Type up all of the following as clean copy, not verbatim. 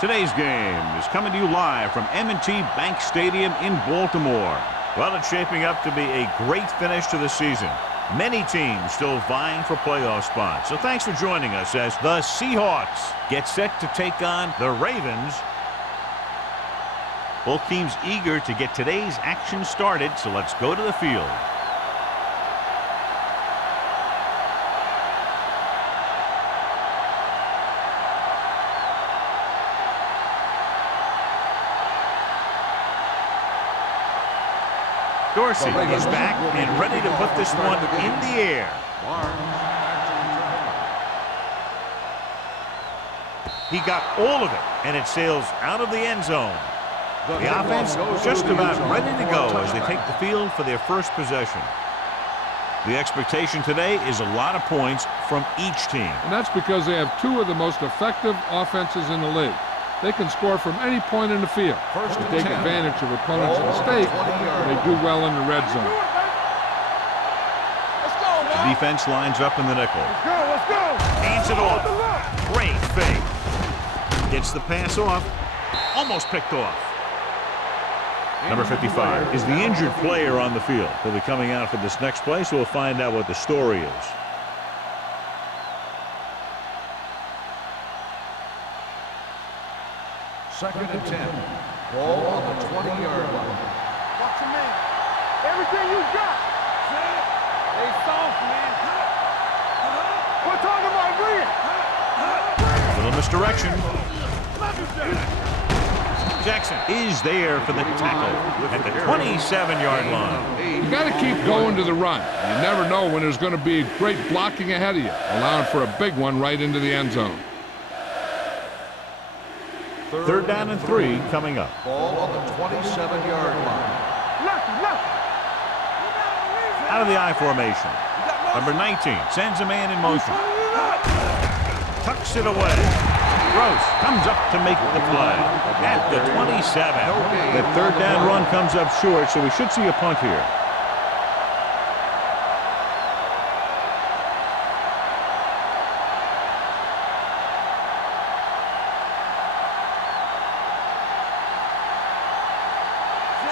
Today's game is coming to you live from M&T Bank Stadium in Baltimore. Well, it's shaping up to be a great finish to the season. Many teams still vying for playoff spots. So thanks for joining us as the Seahawks get set to take on the Ravens. Both teams eager to get today's action started, so let's go to the field. Dorsey is back and ready to put this one in the air. He got all of it, and it sails out of the end zone. The offense just about ready to go as they take the field for their first possession. The expectation today is a lot of points from each team. And that's because they have two of the most effective offenses in the league. They can score from any point in the field. First, to take advantage of opponents' mistake, they do well in the red zone. The defense lines up in the nickel. Let's go! Hands it off. Great fake. Gets the pass off. Almost picked off. Number 55 is the injured player on the field. He'll be coming out for this next play, so we'll find out what the story is. Second and 10. Ball on the 20-yard line. Watch your man. Everything you got. Stay soft, man. We're talking about bring it. Little misdirection. Jackson is there for the tackle at the 27-yard line. You got to keep going to the run. You never know when there's going to be great blocking ahead of you, allowing for a big one right into the end zone. Third down and 3 coming up. Ball on the 27-yard line. Out of the I formation. Number 19 sends a man in motion. Tucks it away. Gross comes up to make the play at the 27. The third down run comes up short, so we should see a punt here.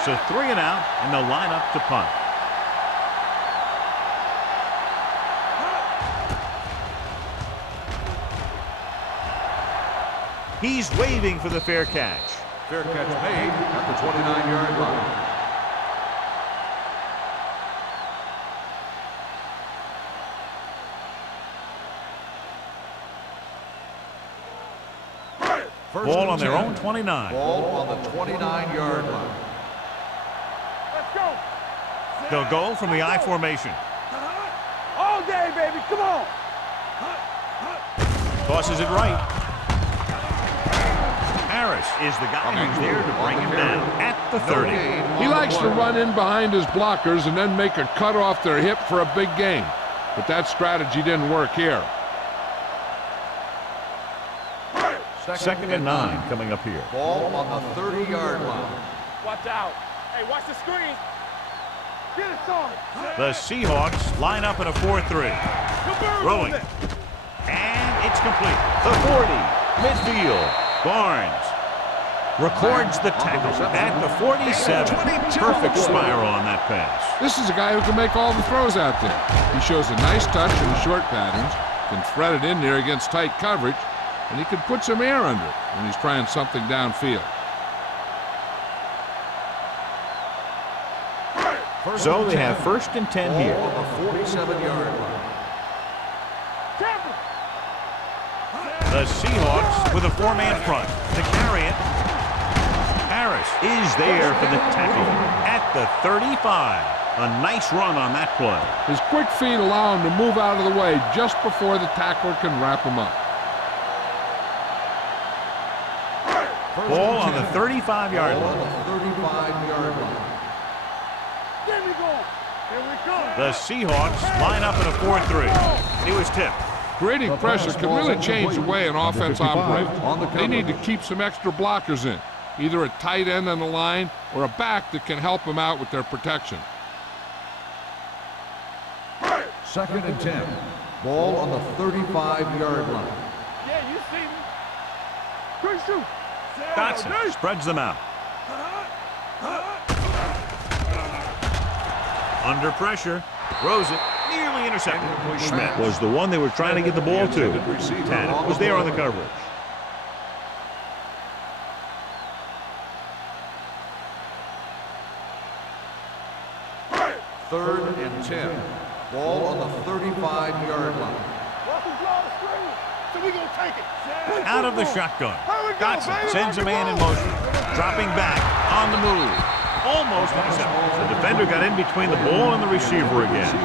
So 3 and out, and they'll line up to punt. He's waving for the fair catch. Fair catch made at the 29-yard line. Ball on their own 29. Ball on the 29-yard line. Let's go. They'll go from the I formation. All day, baby. Come on. Tosses it right. Harris is the guy who's there to bring him down at the 30. He likes to run in behind his blockers and then make a cut off their hip for a big gain. But that strategy didn't work here. Second and 9 coming up here. Ball on the 30-yard line. Watch out. Hey, watch the screen. Get it. The Seahawks line up in a 4-3. Throwing. And it's complete. The 40. Midfield. Barnes records the tackle at the 47. Perfect spiral on that pass. This is a guy who can make all the throws out there. He shows a nice touch in the short patterns, can thread it in there against tight coverage, and he can put some air under it when he's trying something downfield. So they have 1st and 10 here. On the 47-yard line. The Seahawks with a 4-man front to carry it. Harris is there for the tackle at the 35. A nice run on that play. His quick feet allow him to move out of the way just before the tackler can wrap him up. Ball on the 35-yard line. On the 35-yard line. There we go. Here we go. The Seahawks line up in a 4-3. He was tipped. Creating pressure can really change the way an offense operates. They need to keep some extra blockers in, either a tight end on the line or a back that can help them out with their protection. 2nd and 10. Ball on the 35-yard line. Yeah, you see me. Quick shoot. Dotson spreads them out. Under pressure. Throws it. Nearly intercepted. Schmidt was the one they were trying to get the ball to. Tannen was there on the coverage. Third and 10. Ball on the 35-yard line. So we gonna take it. Out of the shotgun. Dotson sends a man in motion. Dropping back on the move. Almost intercepted. The defender got in between the ball and the receiver again.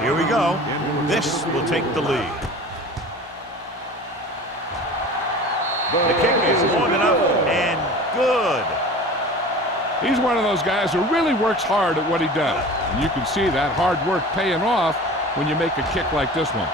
Here we go. This will take the lead. The kick is long enough and good. He's one of those guys who really works hard at what he does. And you can see that hard work paying off when you make a kick like this one.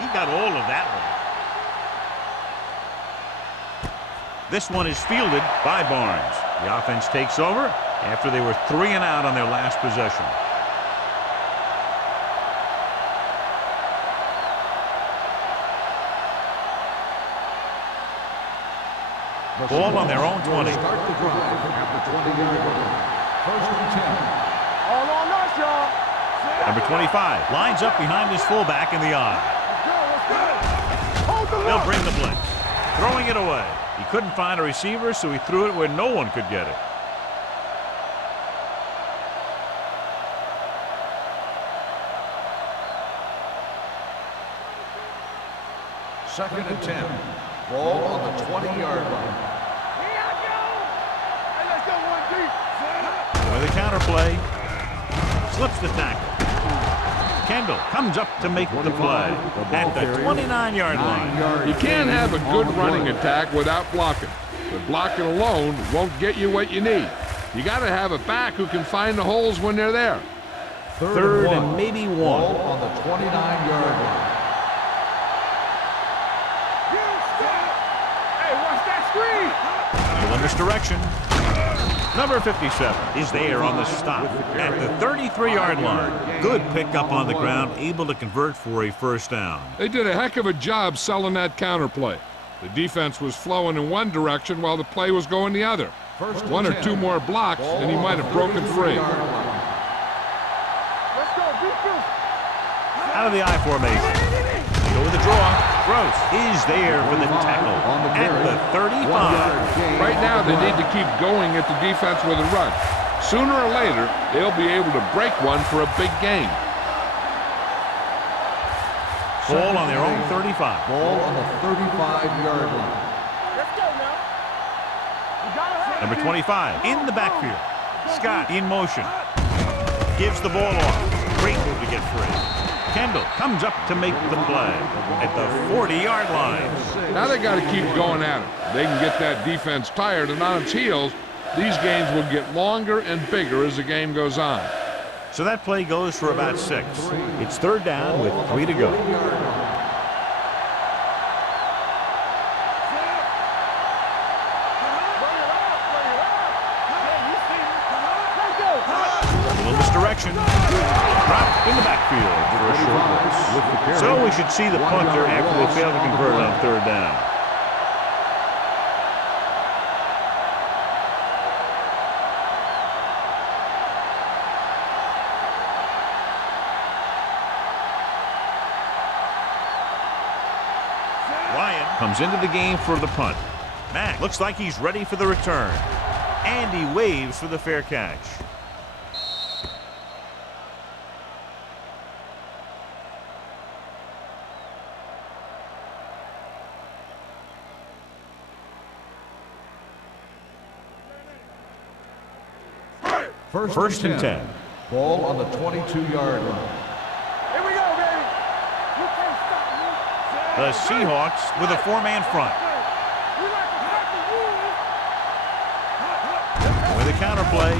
He got all of that one. This one is fielded by Barnes. The offense takes over after they were 3 and out on their last possession. Ball on their own 20. Start the drive at the 20-yard line. 1st and 10. All on us, y'all. Number 25 lines up behind his fullback in the eye. They'll bring the blitz. Throwing it away. He couldn't find a receiver, so he threw it where no one could get it. Second and 10. Ball on the 20-yard line. Here I go. Hey, let's go 1 deep. With a counter play. Slips the tackle. Kendall comes up to make the play at the 29-yard line. You can't have a good running attack without blocking. But blocking alone won't get you what you need. You got to have a back who can find the holes when they're there. Third and maybe 1. Ball on the 29-yard line. Hey, watch that screen. Still in this direction. Number 57 is there on the stop at the 33-yard line. Good pickup on the ground, able to convert for a first down. They did a heck of a job selling that counter play. The defense was flowing in one direction while the play was going the other. One or two more blocks, and he might have broken free. Let's go, defense. Out of the I formation. Go with the draw. Gross is there for the tackle at the 35. Right now, they need to keep going at the defense with a run. Sooner or later, they'll be able to break one for a big gain. Ball on their own 35. Ball on the 35-yard line. Let's go now. You gotta have Number it. 25 in the backfield. Scott in motion. Gives the ball off. Great move to get free. Kendall comes up to make the play at the 40-yard line. Now they got to keep going at it. They can get that defense tired and on its heels. These games will get longer and bigger as the game goes on. So that play goes for about 6. It's third down with 3 to go. A little misdirection. Dropped in the backfield for a short loss. So we should see the punter after they fail to convert on third down. Ryan comes into the game for the punt. Mack looks like he's ready for the return. And he waves for the fair catch. First and 10. Ball on the 22-yard line. Here we go, baby. You can't stop me. The Seahawks with a 4-man front. We like to fight the rules. With a counterplay.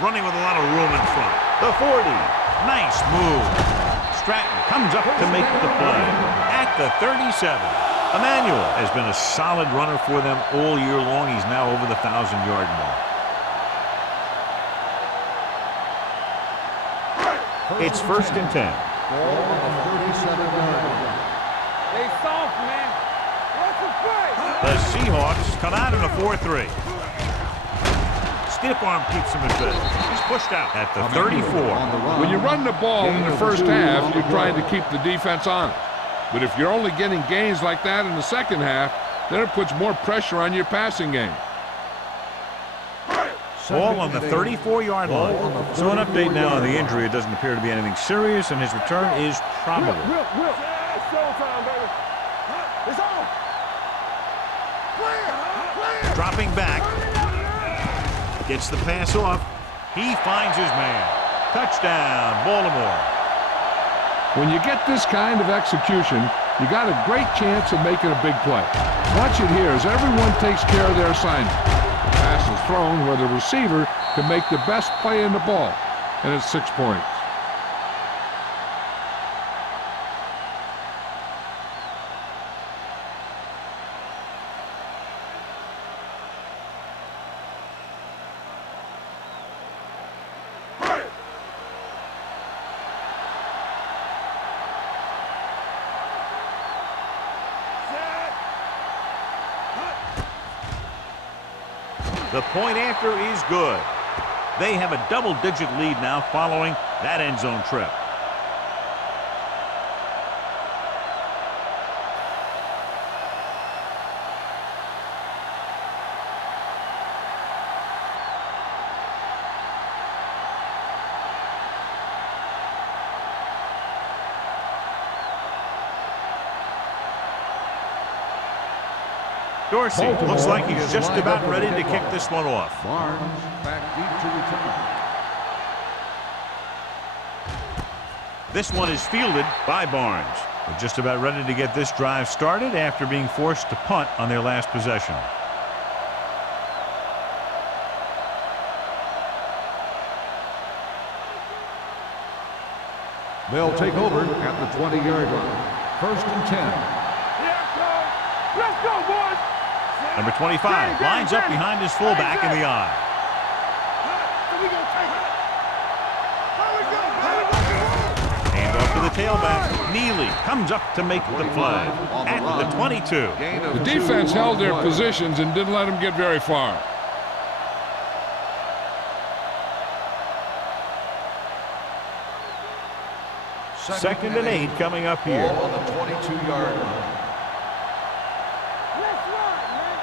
Running with a lot of room in front. The 40. Nice move. Stratton comes up to make the play at the 37. Emmanuel has been a solid runner for them all year long. He's now over the 1,000-yard mark. It's first and 10. Ball on the 37-yard line. They soft, man. What's the play? The Seahawks come out in a 4-3. Stiff arm keeps him in bed. He's pushed out at the 34. When you run the ball in the first half, you're trying to keep the defense honest. But if you're only getting gains like that in the second half, then it puts more pressure on your passing game. Ball on the 34-yard line. So an update now on the injury. It doesn't appear to be anything serious, and his return is probable. Whip. It's showtime, baby. It's on. Clear. Dropping back. Gets the pass off. He finds his man. Touchdown, Baltimore. When you get this kind of execution, you got a great chance of making a big play. Watch it here as everyone takes care of their assignment. The pass is thrown where the receiver can make the best play in the ball, and it's 6 points. The point after is good. They have a double-digit lead now following that end zone trip. Dorsey looks like he's just about ready to kick this one off. Barnes back deep to return. This one is fielded by Barnes. They're just about ready to get this drive started after being forced to punt on their last possession. They'll take over at the 20-yard line. First and 10. Here it comes. Let's go, boys. Number 25 lines up behind his fullback in the eye. So we gonna take it. How we go? Hand off to the tailback. Neely comes up to make the play at the 22. The defense held their positions and didn't let them get very far. Second and 8 coming up here. Ball on the 22-yard line. Let's run, man.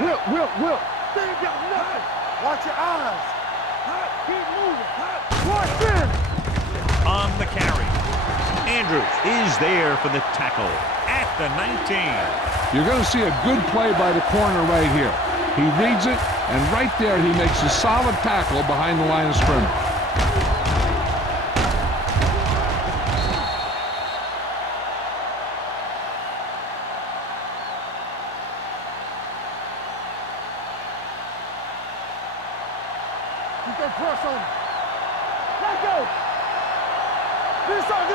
Whip. They ain't got nothing. Watch your eyes. Keep moving. Watch this. On the carry. Andrews is there for the tackle at the 19. You're going to see a good play by the corner right here. He reads it, and right there he makes a solid tackle behind the line of scrimmage. You can press on him. Let go. Do something.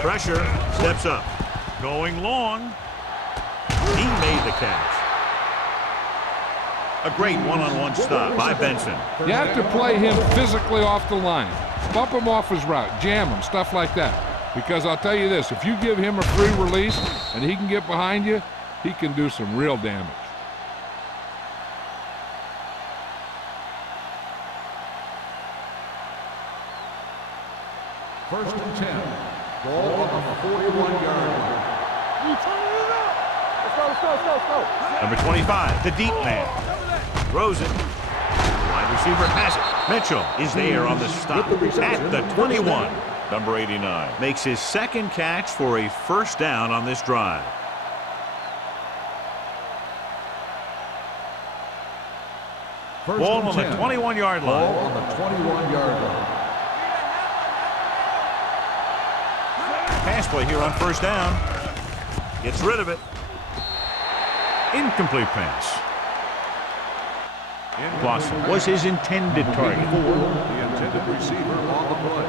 Pressure, steps up. Going long. He made the catch. A great one-on-one stop by Benson. You have to play him physically off the line. Bump him off his route, jam him, stuff like that. Because I'll tell you this, if you give him a free release and he can get behind you, he can do some real damage. First and 10. Ball on the 41-yard line. You turning it up. Let's go. Number 25, the deep man. Throws it. Wide receiver has it. Mitchell is there on the stop at the 21. Number 89 makes his second catch for a first down on this drive. Ball on the 21-yard line. Ball on the 21-yard line. Pass play here on first down. Gets rid of it. Incomplete pass. Clausen was his intended target. The intended receiver on the play.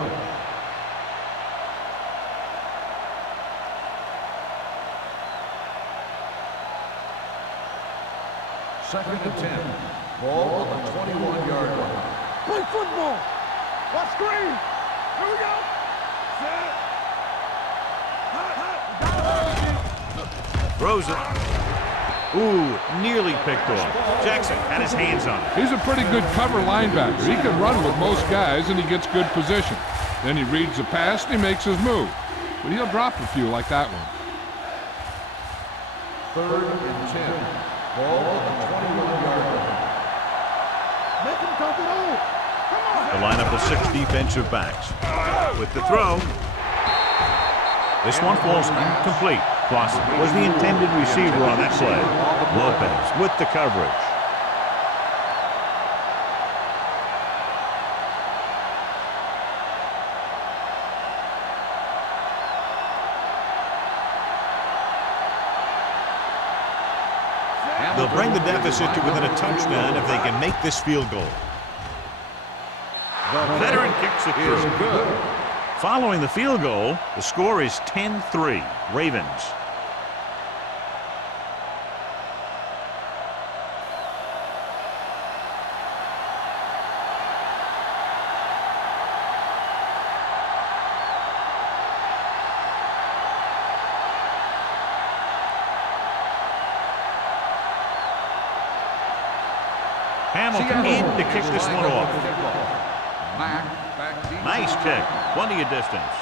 Second and 10. Ball on the 21-yard line. Play football. Watch screen. Here we go. Set. Throws it. Ooh, nearly picked off. Jackson had his hands on it. He's a pretty good cover linebacker. He can run with most guys, and he gets good position. Then he reads the pass, and he makes his move. But he'll drop a few like that one. Third and 10. Ball on the 21-yard line. Make him dump it on. Come on. The lineup of 6 defensive backs. With the throw. This one falls incomplete. Clausen was the intended receiver on that play. Lopez with the coverage. They'll bring the deficit to within a touchdown if they can make this field goal. The Veteran kicks it is through. good. Following the field goal, the score is 10-3, Ravens. Hamilton in to kick this one off. Nice kick. Plenty of distance.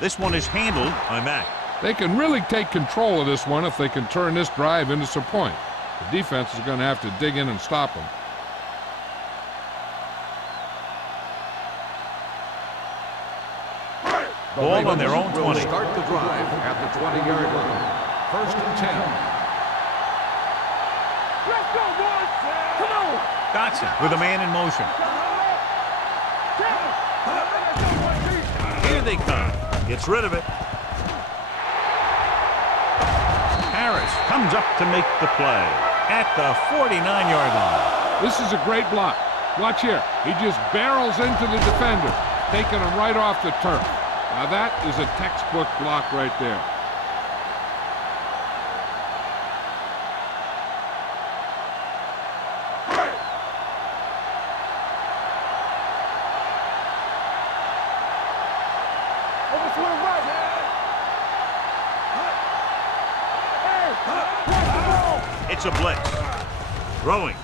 This one is handled by Mack. They can really take control of this one if they can turn this drive into some points. The defense is going to have to dig in and stop them. Ball on their own 20. Start the drive at the 20-yard line. First and 10. Let's go, boys. Come on. Dotson with a man in motion. Here they come. Gets rid of it. Harris comes up to make the play at the 49-yard line. This is a great block. Watch here. He just barrels into the defender, taking him right off the turf. Now that is a textbook block right there. It's a blitz. Throwing.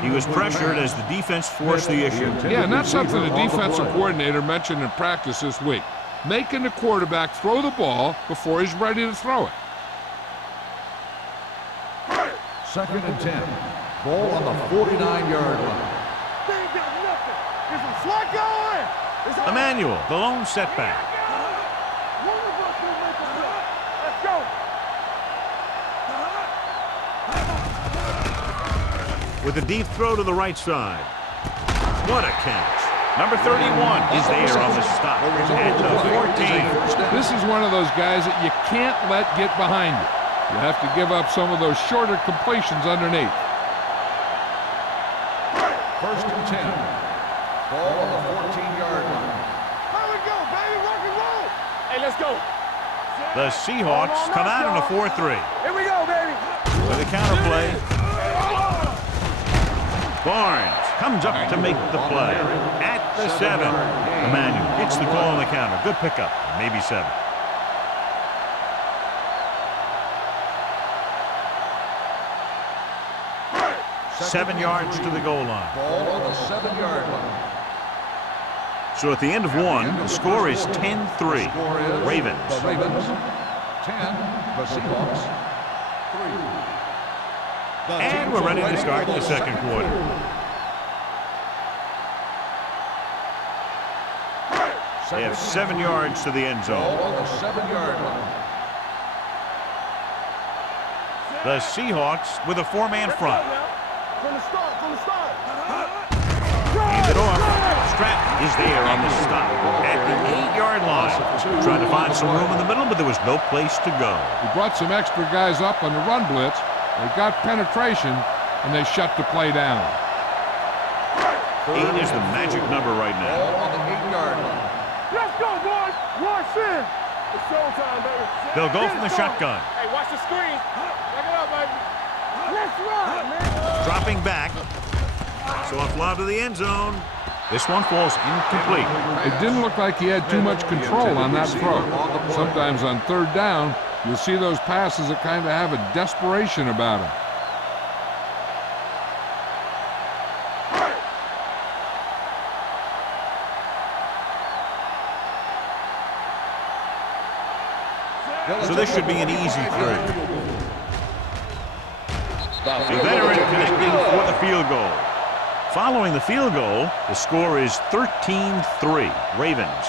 He was pressured as the defense forced the issue. Yeah, and that's something the defensive coordinator mentioned in practice this week. Making the quarterback throw the ball before he's ready to throw it. Second and 10. Ball on the 49-yard line. They ain't got nothing. There's some slot going. It's on. Emmanuel, the lone setback. One of us will make a play. Let's go. With a deep throw to the right side. What a catch. Number 31 is there on the stop at the 14. This is one of those guys that you can't let get behind you. You have to give up some of those shorter completions underneath. First and 10. Ball on the 14-yard line. How we go, baby? Rock and roll. Hey, let's go. The Seahawks come out in a 4-3. Here we go, baby. With a counterplay. Barnes comes up to make the play. At the 7. Emmanuel gets the call on the counter. Good pickup. Maybe 7. Seven yards to the goal line. Ball on the 7-yard line. So at the end of one, the score is 10-3. Score is Ravens. The Ravens 10. The Seahawks 3. And we're ready to start the second quarter. They have 7 yards to the end zone. Ball on the 7-yard line. The Seahawks with a 4-man front. From the start, from the start. Hand it off. Stratton is there on the stop at the 8-yard line. Trying to find some room in the middle, but there was no place to go. He brought some extra guys up on the run blitz. They got penetration, and they shut the play down. 8 is the magic number right now. Ball on the 8-yard line. Let's go, boys. Rush in. It's showtime, baby. They'll go from the shotgun. Hey, watch the screen. Back it up, baby. Let's run, man. Dropping back. So a fly to the end zone. This one falls incomplete. It didn't look like he had too much control on that throw. Sometimes on third down, you'll see those passes that kind of have a desperation about them. So this should be an easy throw. The veteran connecting for the field goal. Following the field goal, the score is 13-3. Ravens.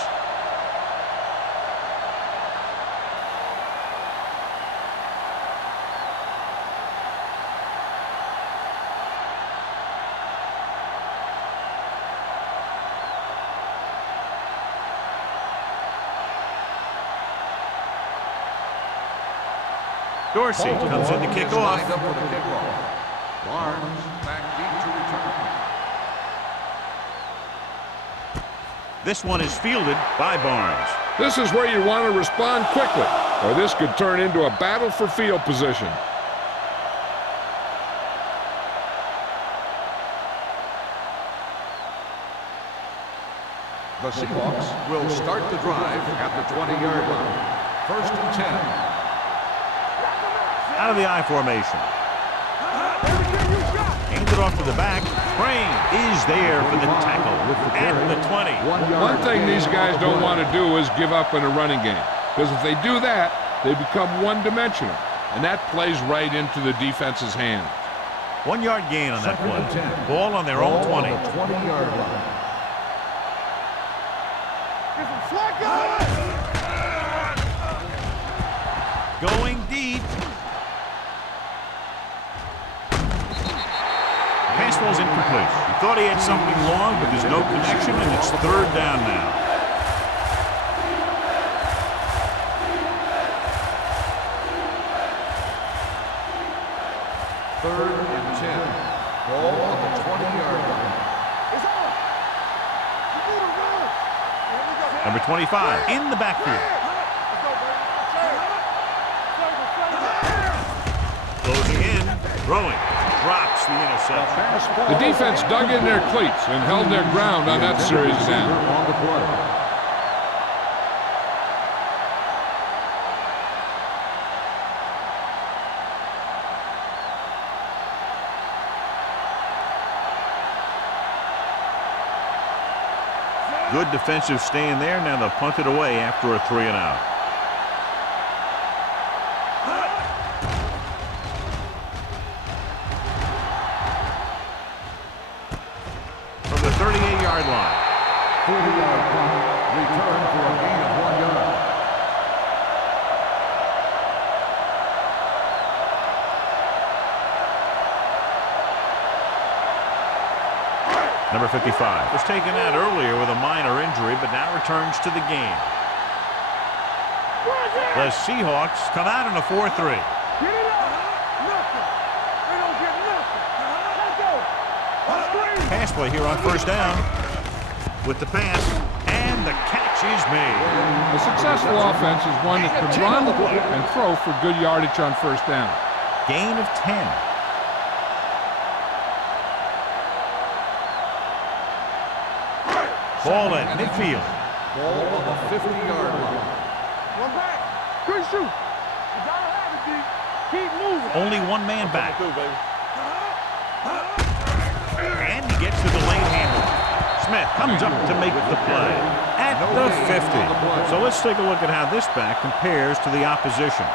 Dorsey comes in to kick off. Lined up for the kickoff. Barnes back deep to return. This one is fielded by Barnes. This is where you want to respond quickly, or this could turn into a battle for field position. The Seahawks will start the drive at the 20-yard line. First and 10. Out of the I formation. Hands it off to the back. Crane is there for the tackle at the 20. One thing these guys don't want to do is give up in a running game, because if they do that, they become one-dimensional, and that plays right into the defense's hands. 1 yard gain on that Second and play. 10. Ball on their own 20. On the 20-yard line. Get some slack going. Going deep. Pass falls incomplete. He thought he had something long, but there's no connection, and it's third down now. Third and 10. Ball on the 20-yard line. It's on. You need to run. Here we go. Number 25 in the backfield. Let's go, baby. Closing in. Throwing. Drops the interception. The defense dug in their cleats and held their ground on that series down. On the play. Good defensive stand there. Now they'll punt it away after a 3-and-out. 40-yard punt, return for a gain of 1 yard. Number 55 was taken out earlier with a minor injury, but now returns to the game. The Seahawks come out in a 4-3. Get it up. Nothing. They don't get nothing. Let's go. Pass play here on first down. With the pass, and the catch is made. A successful offense is one that can run and throw for good yardage on first down. Gain of 10. Ball at midfield. Ball on the 50-yard line. One back. Good shoot. You gotta have it, D. Keep moving. Only one man back. And he gets to the lane handle. Smith comes up to make the play at the 50. So let's take a look at how this back compares to the opposition.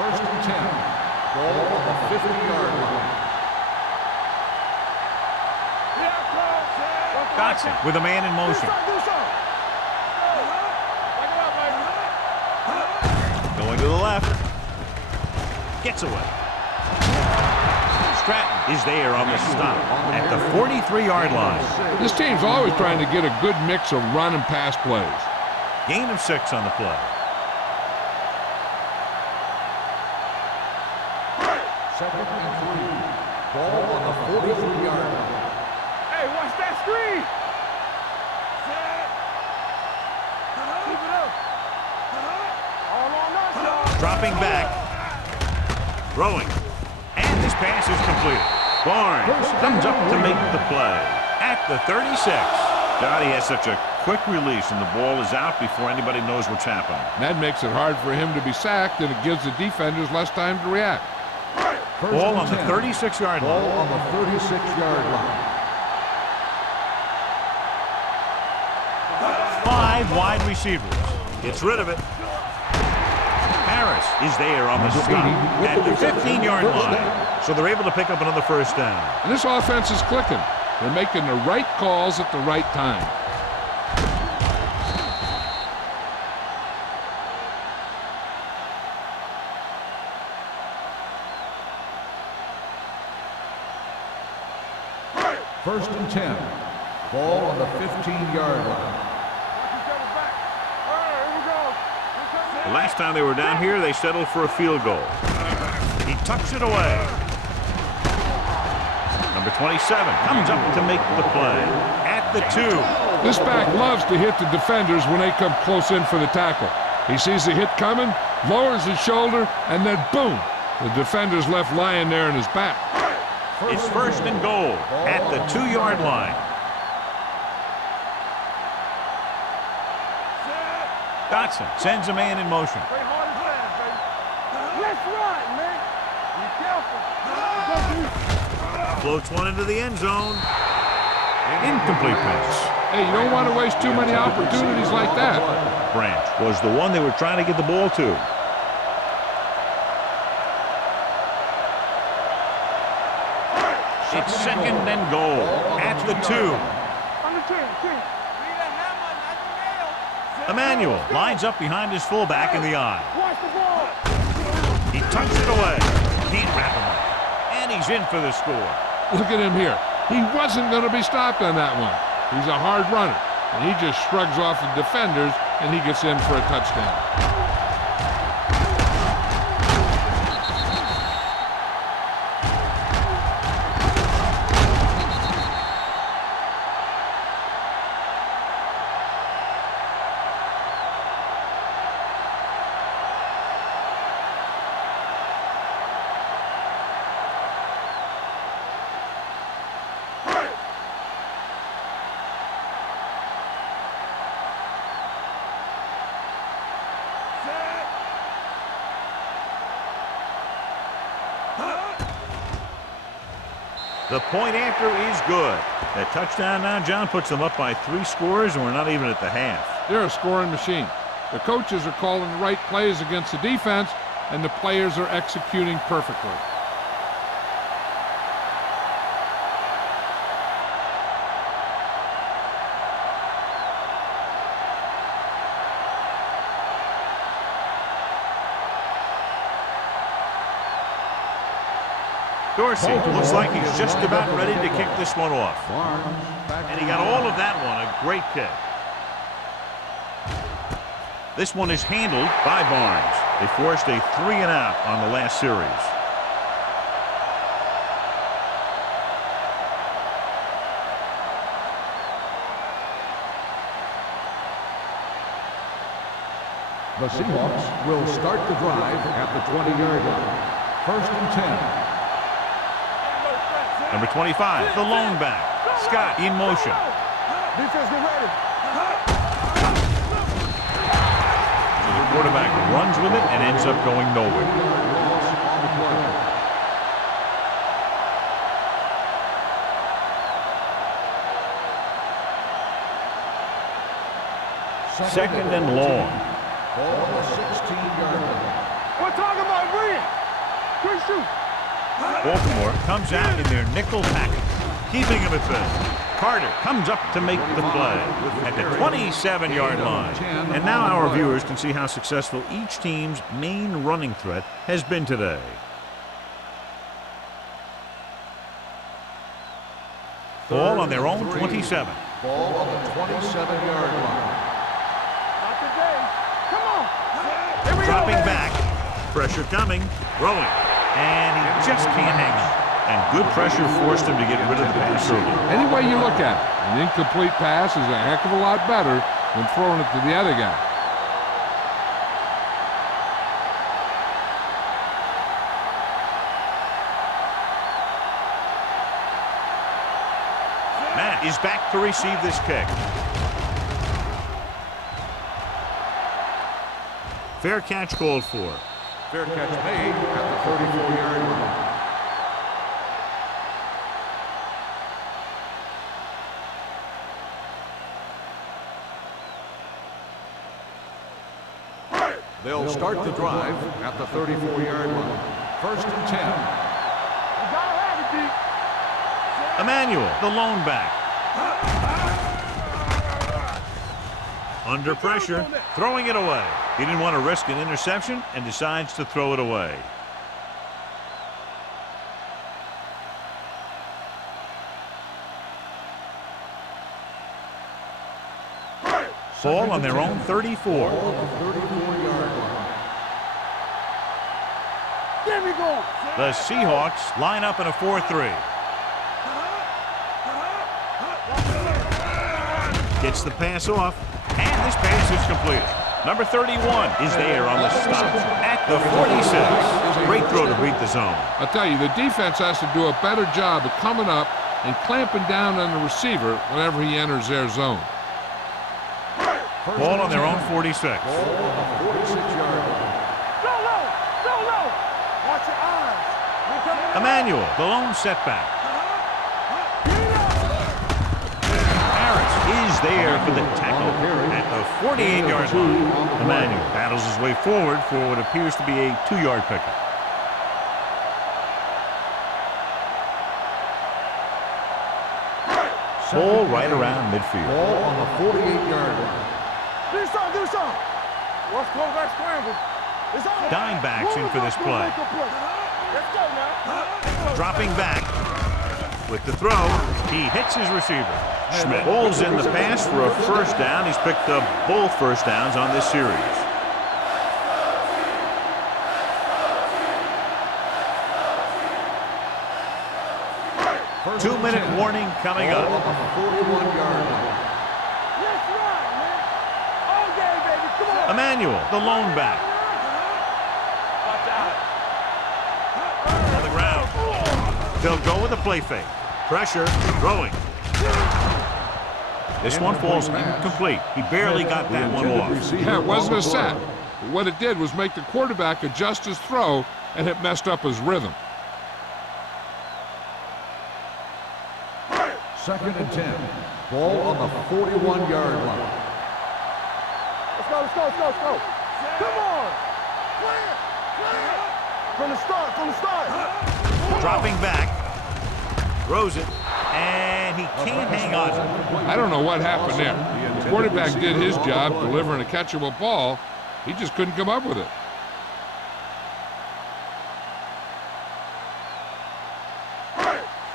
First and 10. Ball on the 50-yard line. Dotson with a man in motion. Going to the left. Gets away. Stratton is there on the stop at the 43-yard line. This team's always trying to get a good mix of run and pass plays. Gain of 6 on the play. Second and 3. Ball on the 43-yard line. Hey, watch that screen. Keep it up. All on us, y'all. Dropping back. Throwing. And this pass is completed. Barnes comes up to make the play at the 36. God, he has such a quick release, and the ball is out before anybody knows what's happening. That makes it hard for him to be sacked, and it gives the defenders less time to react. Ball on the 36-yard line. Ball on the 36-yard line. 5 wide receivers. Gets rid of it. Harris is there on the stop at the 15-yard line. So they're able to pick up another first down. And this offense is clicking. They're making the right calls at the right time. First and 10. Ball on the 15-yard line. The last time they were down here, they settled for a field goal. He tucks it away. Number 27 comes up to make the play at the 2. This back loves to hit the defenders when they come close in for the tackle. He sees the hit coming, lowers his shoulder, and then boom, the defender's left lying there in his back. It's first and goal at the 2-yard line. Dotson sends a man in motion. Play hard and fast, baby. Let's run, man. Be careful. Floats one into the end zone. Incomplete pass. Hey, you don't want to waste too many opportunities like that. Branch was the one they were trying to get the ball to. It's second and goal at the 2. On the 10. Emmanuel lines up behind his fullback in the eye. Watch the ball. He tucks it away. Can't wrap him up. And he's in for the score. Look at him here. He wasn't going to be stopped on that one. He's a hard runner, and he just shrugs off the defenders, and he gets in for a touchdown. The point after is good. That touchdown now, John, puts them up by 3 scores, and we're not even at the half. They're a scoring machine. The coaches are calling the right plays against the defense, and the players are executing perfectly. Dorsey looks like he's just about ready to kick this one off. And he got all of that one. A great kick. This one is handled by Barnes. They forced a 3-and-out on the last series. The Seahawks will start the drive at the 20-yard line. 1st and 10. Number 25, the lone back. Scott in motion. Defense, get ready. The quarterback runs with it and ends up going nowhere. Second and long. Ball on the 16-yard line. We're talking about Green. Green shoot. Baltimore comes out in their nickel package, keeping him at bay. Carter comes up to make the play at the 27-yard line. And now our viewers can see how successful each team's main running threat has been today. Ball on their own 27. Ball on the 27-yard line. Not today. Come on. Here we Dropping go, baby. back. Pressure coming. Throwing. And he just can't hang on. And good pressure forced him to get rid of the pass early. Any way you look at it, an incomplete pass is a heck of a lot better than throwing it to the other guy. Matt is back to receive this kick. Fair catch called for. Fair catch made at the 34-yard line. They'll start the drive at the 34-yard line. 1st and 10. You gotta have it, D. Emmanuel, the lone back. Under pressure, throwing it away. He didn't want to risk an interception and decides to throw it away. Ball on their own 34. Ball on the 34-yard line. There we go. The Seahawks line up in a 4-3. Gets the pass off, and this pass is completed. Number 31 is there on the stop at the 46. Great throw to beat the zone. I'll tell you, the defense has to do a better job of coming up and clamping down on the receiver whenever he enters their zone. Ball on their own 46. Ball on the 46-yard line. Go low. Go low. Watch your eyes. We're coming in. Emmanuel, the lone setback. Harris is there for the tackle at the 48-yard line. Emmanuel battles his way forward for what appears to be a 2-yard pickup. Ball right around midfield. Ball on the 48-yard line. Do something. Do something. Let's go back scramble. It's on. Dime backs in for this play. Let's go now. Dropping back with the throw. He hits his receiver. Schmidt pulls in the pass for a first down. He's picked up both first downs on this series. Two-minute warning coming Ball up. on the 41-yard line. Let's ride, man. All day, baby. Come on. Emmanuel, the lone back. On the ground. They'll go with a play fake. Pressure, throwing. This one falls incomplete. He barely got that one off. Yeah, it wasn't a set. But what it did was make the quarterback adjust his throw, and it messed up his rhythm. 2nd and 10. Ball on the 41-yard line. Let's go. Let's go. Let's go. Let's go. Come on. Play it. Play it. From the start. From the start. Dropping back. Throws it. And he can't hang on. I don't know what happened there. The quarterback did his job delivering a catchable ball. He just couldn't come up with it.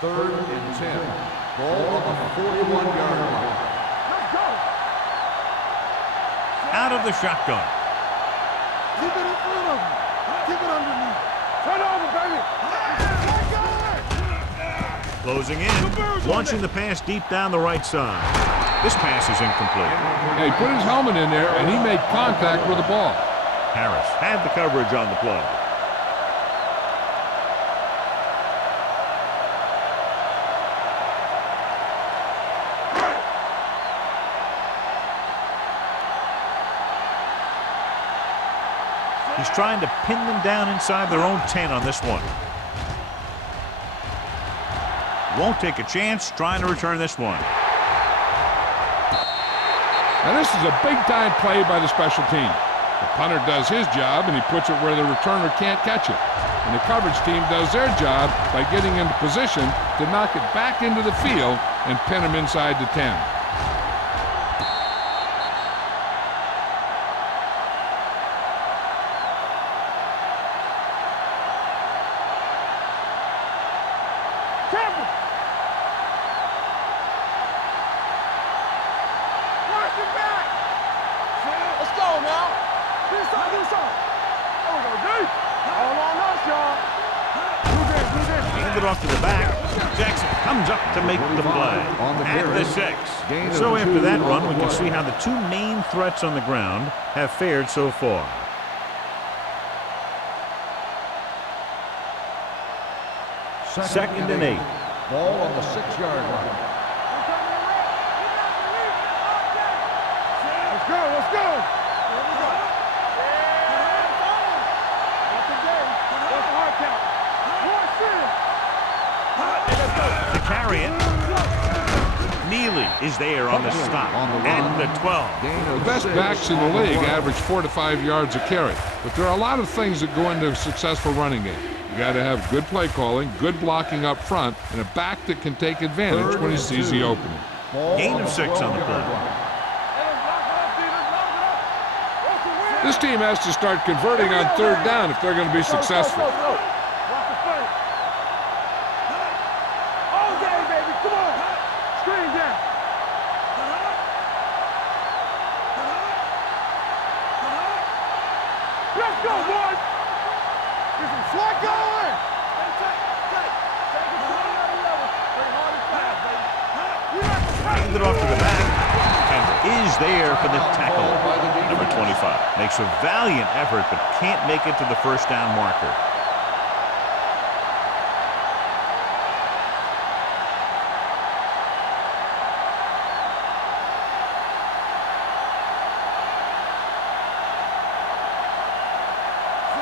3rd and 10. Ball on the 41-yard line. Let's go. Out of the shotgun. Keep it in front of you. Keep it underneath. Turn over, baby. Closing in, launching the pass deep down the right side. This pass is incomplete. Yeah, he put his helmet in there, and he made contact with the ball. Harris had the coverage on the play. He's trying to pin them down inside their own 10 on this one. Won't take a chance trying to return this one. Now this is a big-time play by the special team. The punter does his job, and he puts it where the returner can't catch it. And the coverage team does their job by getting into position to knock it back into the field and pin him inside the 10. Handed off to the back. Jackson comes up to make the play. At the 6. So after that run, we can see how the two main threats on the ground have fared so far. Second and 8. Ball on the 6-yard line. Let's go, let's go. To carry it. Neely is there on the stop. At the 12. The best backs in the league average 4 to 5 yards a carry. But there are a lot of things that go into a successful running game. You got to have good play calling, good blocking up front, and a back that can take advantage when he sees the opening. Gain of 6 on the play. This team has to start converting on 3rd down if they're going to be successful. Let's go, boys! Get some slack going! Handed off to the back. And is there for the tackle. Number 25. Makes a valiant effort, but can't make it to the first down marker.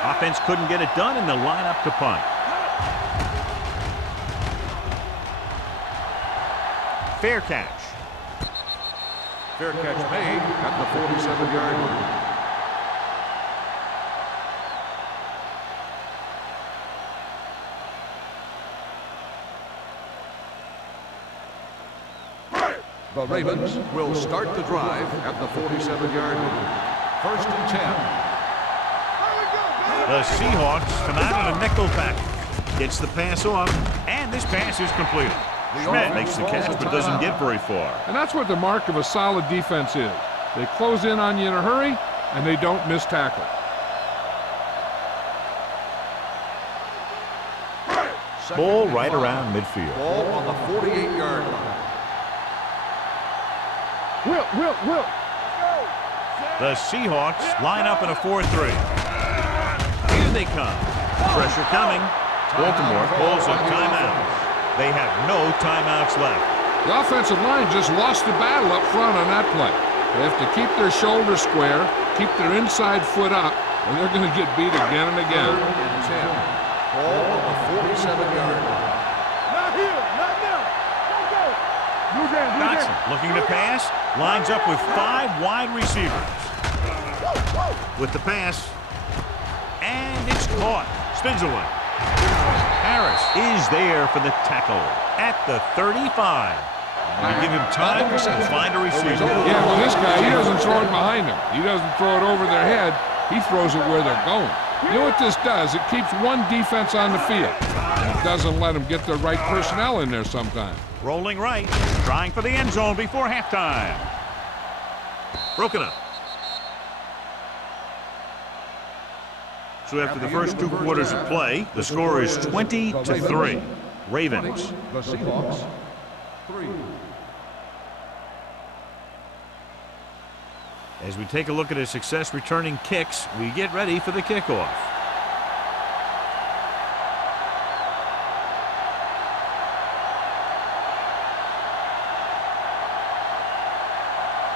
Offense couldn't get it done, and they'll line up to punt. Fair catch. Fair catch made at the 47-yard line. The Ravens will start the drive at the 47-yard line. 1st and 10. The Seahawks come out in a nickel package. Gets the pass off, and this pass is completed. Schmidt makes the catch, but doesn't get very far. And that's what the mark of a solid defense is. They close in on you in a hurry, and they don't miss tackle. Ball right around midfield. Ball on the 48-yard line. Will. The Seahawks line up in a 4-3. Here they come. Pressure coming. Baltimore pulls a timeout. They have no timeouts left. The offensive line just lost the battle up front on that play. They have to keep their shoulders square, keep their inside foot up, or they're going to get beat again and again. 3rd and 10. Ball on the 47-yard line. Not here, not now. Go. Dotson looking to pass. Lines up with 5 wide receivers. With the pass. And it's caught. Spins away. Harris is there for the tackle at the 35. We give him time to find a receiver. Yeah, well, this guy, he doesn't throw it behind them. He doesn't throw it over their head. He throws it where they're going. You know what this does? It keeps one defense on the field. And it doesn't let them get the right personnel in there sometimes. Rolling right, trying for the end zone before halftime. Broken up. So after the first 2 quarters of play, the score is 20-3. Ravens. The Seahawks, 3. As we take a look at his success returning kicks, we get ready for the kickoff.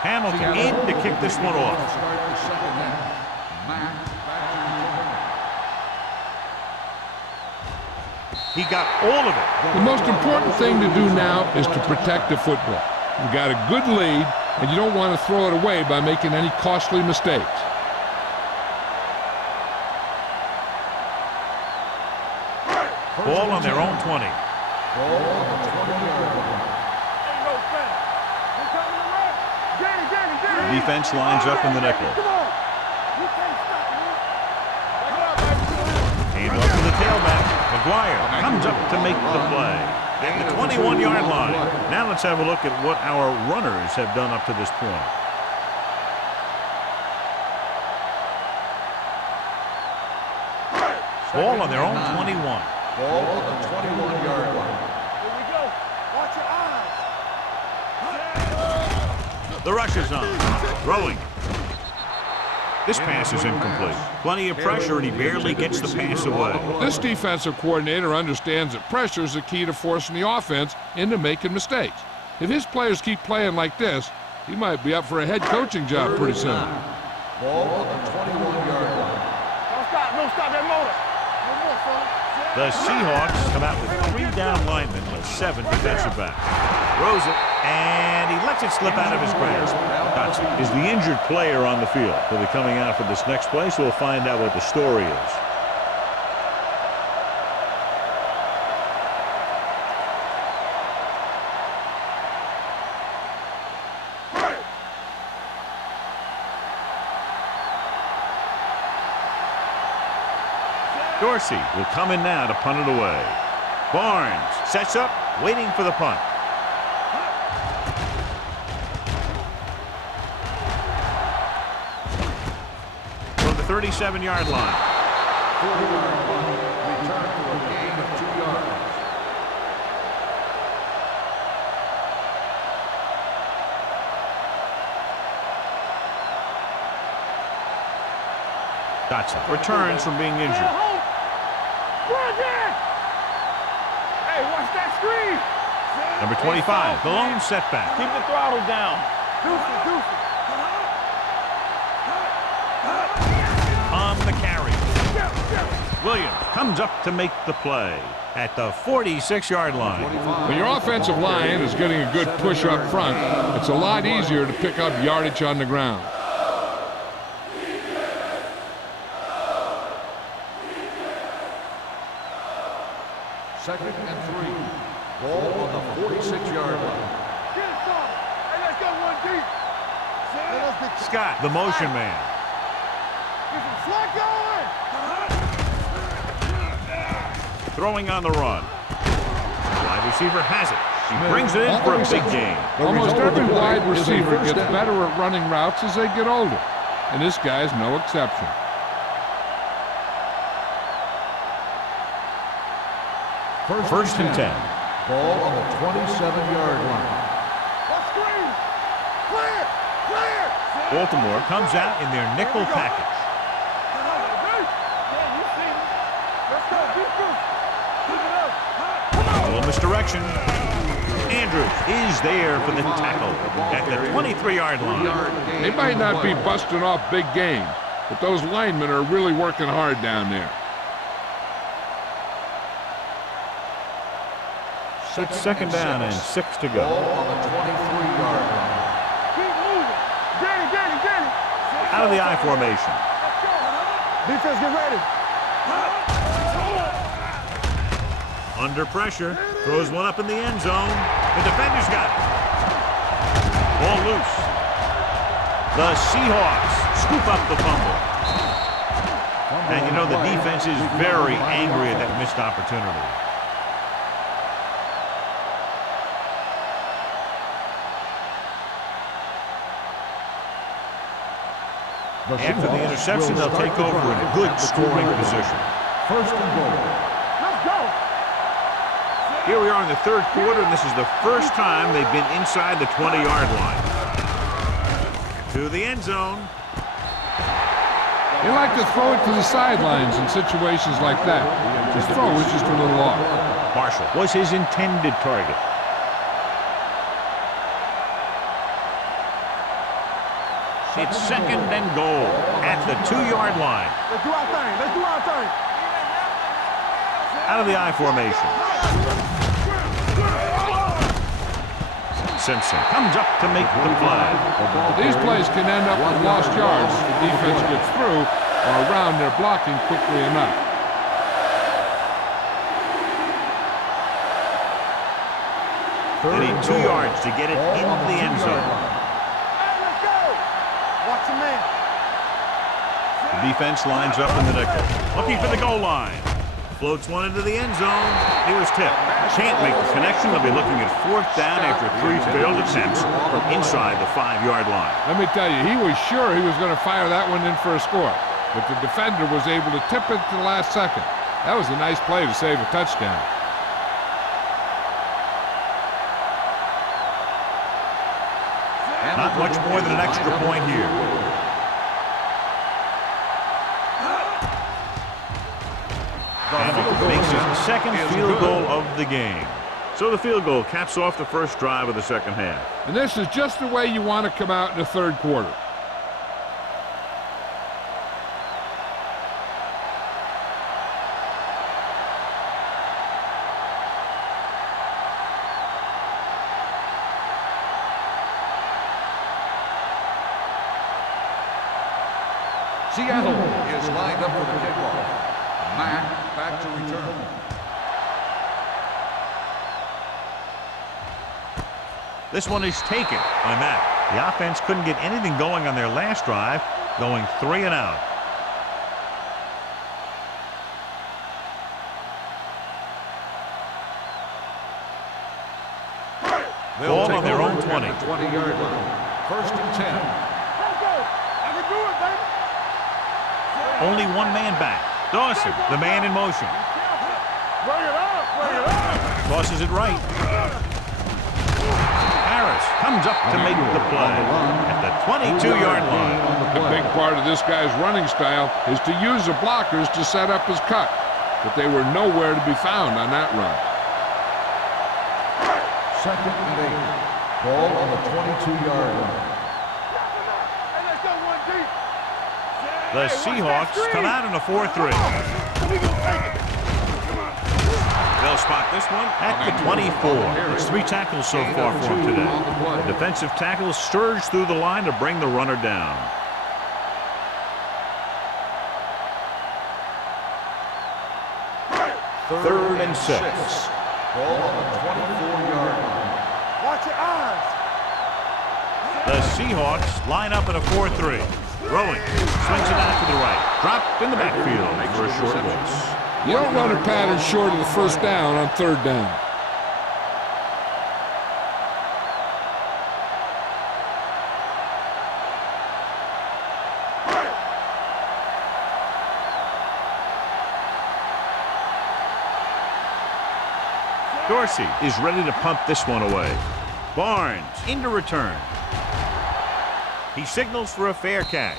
Hamilton in to kick this one off. Start the second half. Mack back He got all of it. The most important thing to do now is to protect the football. You got a good lead, and you don't want to throw it away by making any costly mistakes. Ball on their own 20. Ball on the 20-yard line. The defense lines up in the nickel. Hand off to the tailback. McGuire comes up to make the play at the 21-yard line. Now let's have a look at what our runners have done up to this point. Ball on their own 21. Ball on the 21-yard line. Here we go. Watch your eyes. The rush is on. Throwing. This pass is incomplete. Plenty of pressure, and he barely gets the pass away. This defensive coordinator understands that pressure is the key to forcing the offense into making mistakes. If his players keep playing like this, he might be up for a head coaching job pretty soon. Ball on the 21-yard line. Don't stop that motor. No more, son. The Seahawks come out with 3 down linemen with 7 defensive backs. Throws it, and he lets it slip out of his grasp. Dotson is the injured player on the field. He'll be coming out for this next play, so we'll find out what the story is. Dorsey will come in now to punt it away. Barnes sets up, waiting for the punt. From the 37-yard line. 40-yard punt. Return for a gain of 2 yards. Dotson returns from being injured. Hey, watch that screen. Number 25, the lone setback. Keep the throttle down. On the carry. Williams comes up to make the play at the 46-yard line. When your offensive line is getting a good push up front, it's a lot easier to pick up yardage on the ground. Second and 3. Ball on the 46-yard line. Hey, let's go one deep. Scott, the motion man. Get some slack going. Throwing on the run. Wide receiver has it. He brings it in for a big gain. Almost every wide receiver gets better at running routes as they get older, and this guy's no exception. First and 10. Ball on the 27-yard line. Let's screen. Clear. Baltimore comes out in their nickel package. A little misdirection. Andrews is there for the tackle at the 23-yard line. They might not be busting off big games, but those linemen are really working hard down there. It's second down and 6 to Ball go. on the 23-yard line. Keep moving. Danny. Out of the I formation. Defense, get ready. Under pressure. Throws one up in the end zone. The defender's got it. Ball loose. The Seahawks scoop up the fumble. And you know the defense is very angry at that missed opportunity. After the interception, they'll take over in good scoring position. First and goal. Let's go. Here we are in the third quarter, and this is the first time they've been inside the 20-yard line. To the end zone. They like to throw it to the sidelines in situations like that. His throw was just a little off. Marshall was his intended target. It's second and goal at the 2-yard line. Let's do our thing. Let's do our thing. Out of the I formation. Simpson comes up to make the play. These plays can end up with lost yards if the defense gets through or around their blocking quickly enough. They need 2 yards to get it into the end zone. Hey, let's go. Watch your man. The defense lines up in the nickel. Looking for the goal line. Floats one into the end zone. He was tipped. Can't make the connection. They'll be looking at 4th down after 3 failed attempts from inside the 5-yard line. Let me tell you, he was sure he was going to fire that one in for a score, but the defender was able to tip it to the last second. That was a nice play to save a touchdown. Not much more than an extra point here. Hamilton makes his second field goal of the game. So the field goal caps off the first drive of the second half. And this is just the way you want to come out in the third quarter. Seattle is lined up for the kickoff. Mack back to return. This one is taken by Mack. The offense couldn't get anything going on their last drive, going 3 and out. Ball on their own 20. 20-yard line. First and 10. Let's go. I can do it, baby. Only one man back. Dawson, the man in motion. Bring it up. Bring it up. Tosses it right. Harris comes up to make the play at the 22-yard line. A big part of this guy's running style is to use the blockers to set up his cut, but they were nowhere to be found on that run. Second and 8. Ball on the 22-yard line. Hey, let's go one deep. The Seahawks come out in a 4-3. They'll spot this one at the 24. It's 3 tackles so far for him today. The defensive tackles surge through the line to bring the runner down. Third and 6. Ball on the 24-yard line. Watch your eyes. The Seahawks line up in a 4-3. Throwing. Swings it out to the right. Dropped in the backfield for a short loss. You don't run a pattern short of the first down on 3rd down. Dorsey is ready to pump this one away. Barnes into return. He signals for a fair catch.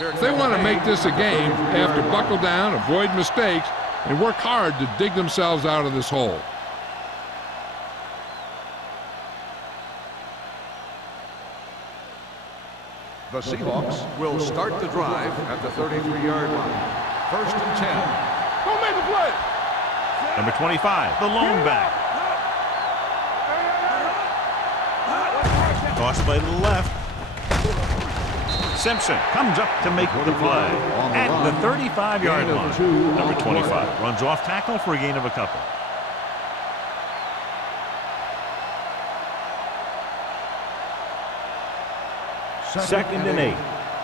If they want to make this a game, they have to buckle down, avoid mistakes, and work hard to dig themselves out of this hole. The Seahawks will start the drive at the 33-yard line. First and 10. Go make the play. Number 25, the lone back. Toss play to the left. Simpson comes up to make the play at the 35-yard line. Number 25 runs off tackle for a gain of a couple. Second and 8.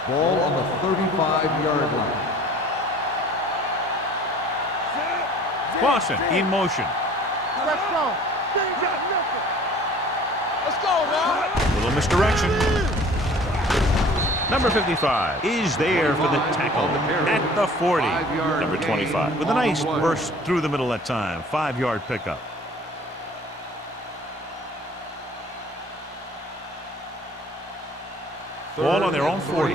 Ball on the 35-yard line. Clausen in motion. Let's go. Let's go now. Little misdirection. Number 55 is there for the tackle at the 40. Number 25 with a nice burst through the middle that time. 5-yard pickup. Ball on their own 40.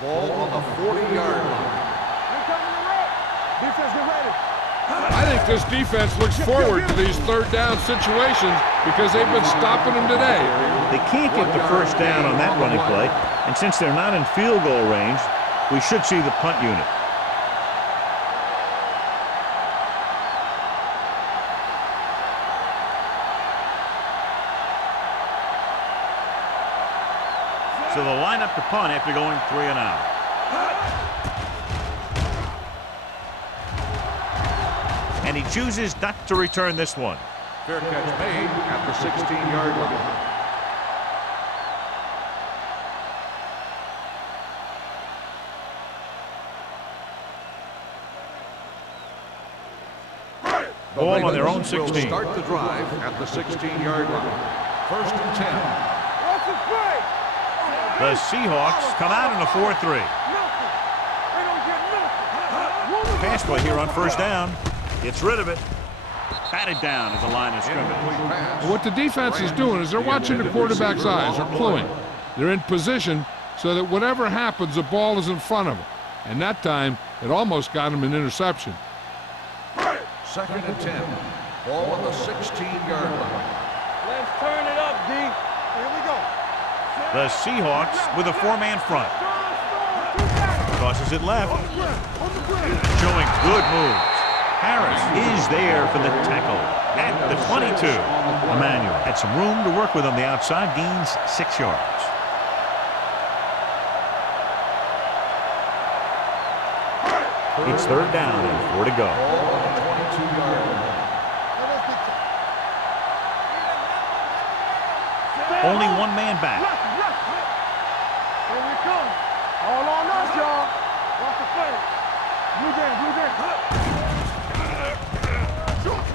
Ball on the 40-yard line. Defense, get ready. I think this defense looks forward to these third down situations because they've been stopping them today. They can't get the first down on that running play, and since they're not in field goal range, we should see the punt unit. So they'll line up to punt after going 3 and out. And he chooses not to return this one. Fair catch made at the 16-yard line. The Ball on their own Ravens will 16. start the drive at the 16-yard line. First and 10. What's the play? The Seahawks come out in a 4-3. Nothing. They don't get nothing. Pass play here on first down. Gets rid of it. Patted down at the line of scrimmage. What the defense is doing is they're watching the quarterback's eyes. They're cluing. They're in position so that whatever happens, the ball is in front of them. And that time, it almost got him an interception. Second and 10. Ball on the 16-yard line. Let's turn it up, D. Here we go. The Seahawks with a 4-man front. Tosses it left. Showing good moves. Harris is there for the tackle at the 22. Emmanuel had some room to work with on the outside, gains 6 yards. It's third down and 4 to go. Ball on the 22-yard line. Only 1 man back. Here we come. All on us, y'all. Watch the play. Blue game, blue game.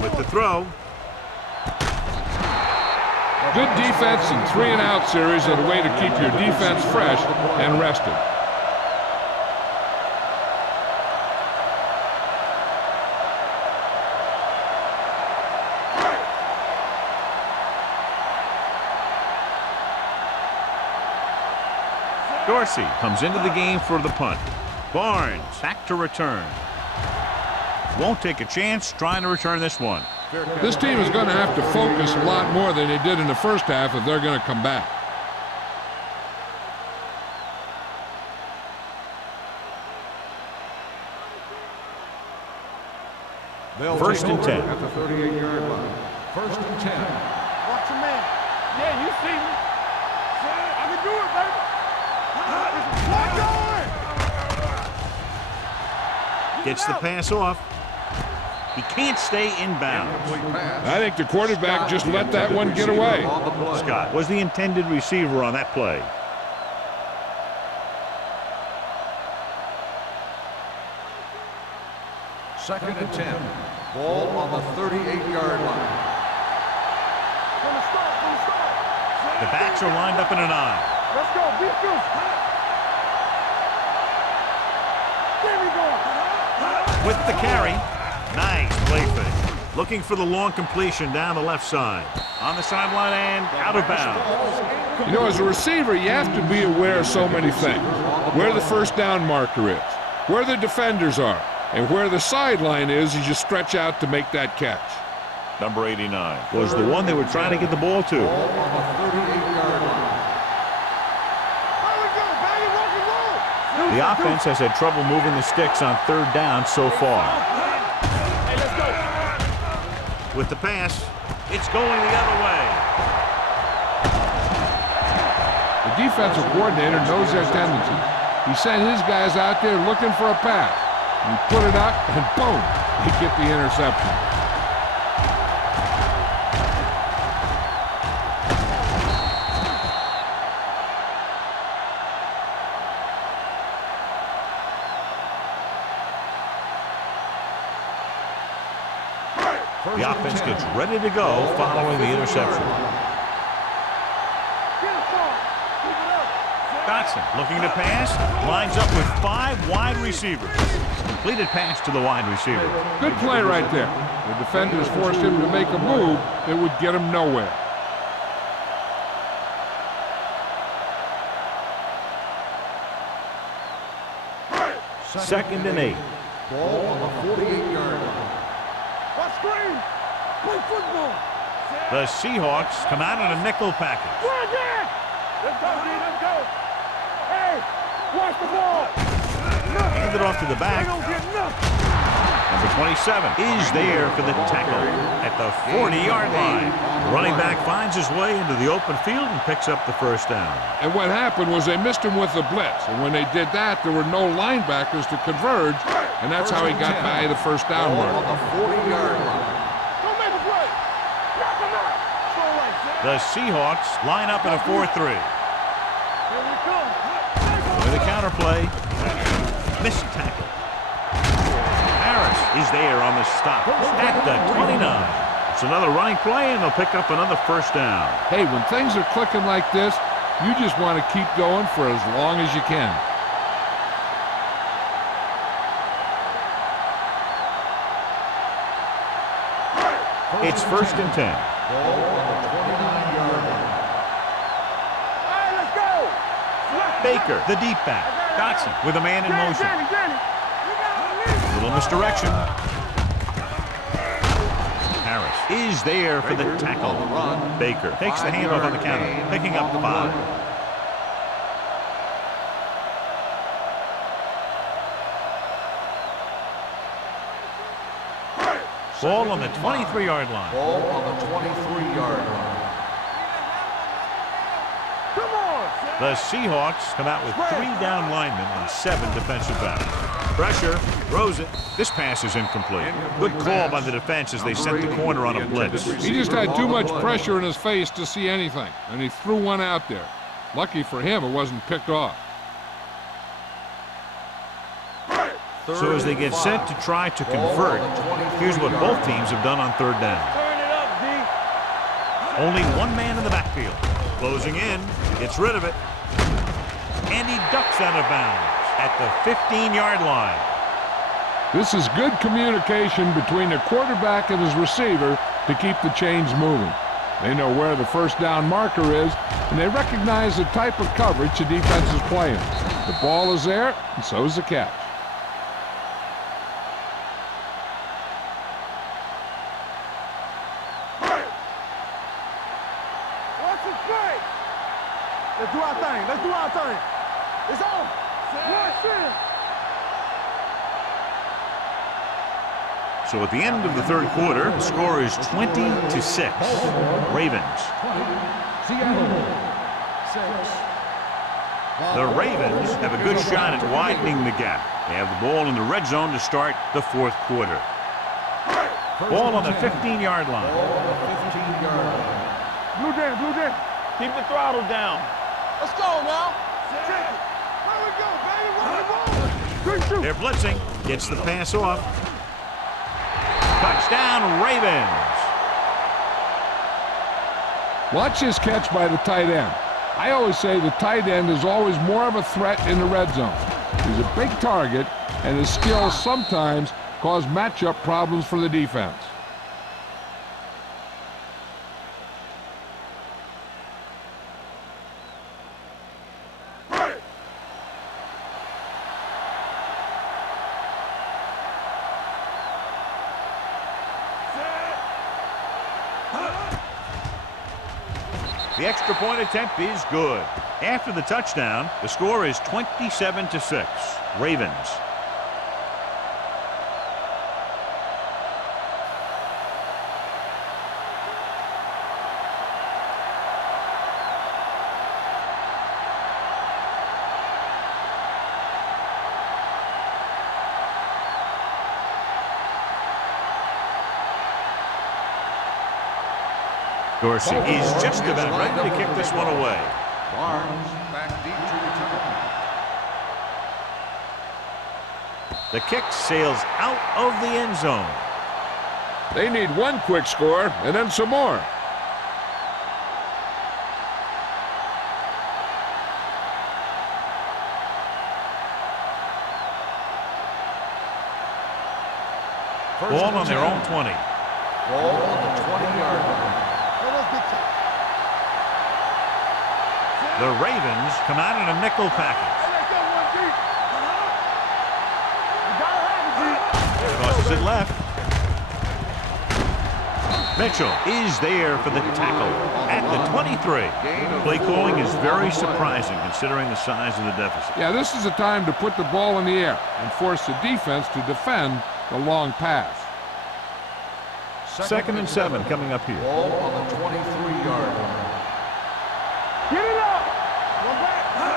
With the throw. Good defense and 3-and-out series are the way to keep your defense fresh and rested. Dorsey comes into the game for the punt. Barnes back to return. Won't take a chance trying to return this one. This team is going to have to focus a lot more than they did in the first half if they're going to come back. They'll First take and over 10. at the 38-yard line. First and 10. Watch your man. Yeah, you see me. I can do it, baby. Gets the pass off. He can't stay inbounds. I think the quarterback just let that one get away. Scott was the intended receiver on that play. Second and 10. Ball on the 38-yard line. The backs are lined up in an eye. Let's go, beat you. There we go. With the carry. Nice play fake. Looking for the long completion down the left side. On the sideline and out of bounds. You know, as a receiver, you have to be aware of so many things. Where the first down marker is, where the defenders are, and where the sideline is as you stretch out to make that catch. Number 89 was the one they were trying to get the ball to. Ball on the 38-yard line. There we go, baby. Rock and roll. The offense has had trouble moving the sticks on third down so far. Hey, let's go. With the pass, it's going the other way. The defensive coordinator knows their tendencies. He sent his guys out there looking for a pass. He put it up, and boom, he get the interception. The offense gets ready to go following the interception. Dotson looking to pass, lines up with 5 wide receivers. Completed pass to the wide receiver. Good play right there. The defenders forced him to make a move that would get him nowhere. Second and 8. Ball on the 48-yard line. What screen? Play football. The Seahawks come out in a nickel package. Run there. Let's go, D. Let's go. Hey, watch the ball. Handed off to the back. They don't get nothing. Number 27 is there for the tackle at the 40-yard line. The running back finds his way into the open field and picks up the first down. And what happened was they missed him with the blitz. And when they did that, there were no linebackers to converge. And that's how he got by the first down Ball mark. on the 40-yard line. Don't make a play. Knock him out. Slow right, Zach. The Seahawks line up in a 4-3. Here we come. With a counterplay. Missed tackle. Harris is there on the stop at the 29. It's another running play, and they'll pick up another first down. Hey, when things are clicking like this, you just want to keep going for as long as you can. It's first and 10. Ball on the 29-yard line. All right, let's go. Baker, the deep back. Dotson with a man in motion. Danny. Little misdirection. Harris is there for the tackle. On the run. Baker takes the handoff on the counter, picking up 5. Ball on the 23-yard line. Ball on the 23-yard line. Come on. The Seahawks come out with 3 down linemen and 7 defensive backs. Pressure, throws it. This pass is incomplete. Good call by the defense as they sent the corner on a blitz. He just had too much pressure in his face to see anything, and he threw one out there. Lucky for him, it wasn't picked off. So as they get set to try to convert, here's what both teams have done on 3rd down. Turn it up, D. Only one man in the backfield. Closing in, gets rid of it, and he ducks out of bounds at the 15-yard line. This is good communication between the quarterback and his receiver to keep the chains moving. They know where the first down marker is, and they recognize the type of coverage the defense is playing. The ball is there, and so is the catch. Let's do our thing. Let's do our thing. It's on. So at the end of the 3rd quarter, the score is 20-6. Ravens. The Ravens have a good shot at widening the gap. They have the ball in the red zone to start the 4th quarter. Ball on the 15-yard line. Blue Dan. Keep the throttle down. Let's go now. Check it. Where we go, baby? Where we go? They're blitzing. Gets the pass off. Touchdown, Ravens. Watch this catch by the tight end. I always say the tight end is always more of a threat in the red zone. He's a big target, and his skills sometimes cause matchup problems for the defense. The extra point attempt is good. After the touchdown, the score is 27-6. Ravens. Dorsey is just about ready to kick this one away. Barnes back deep to return. The kick sails out of the end zone. They need one quick score and then some more. Ball on their own 20. Ball on the 20-yard line. The Ravens come out in a nickel package. Crosses it left. Mitchell is there for the tackle at the 23. Play calling is very surprising considering the size of the deficit. Yeah, this is the time to put the ball in the air and force the defense to defend the long pass. Second and 7 coming up here. Ball on the 23-yard line. Get it up!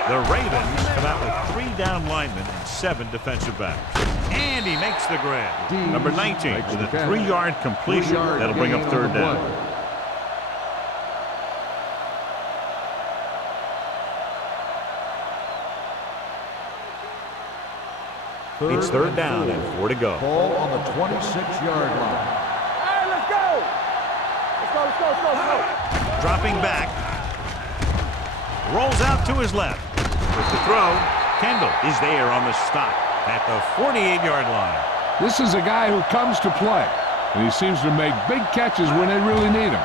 The Ravens come out with 3 down linemen and 7 defensive backs. And he makes the grab. Number 19 with a 3-yard completion. That'll bring up third down. It's third down and 4 to go. Ball on the 26-yard line. All right, let's go! Let's go. Dropping back. Rolls out to his left. With the throw, Kendall is there on the stop at the 48-yard line. This is a guy who comes to play, and he seems to make big catches when they really need him.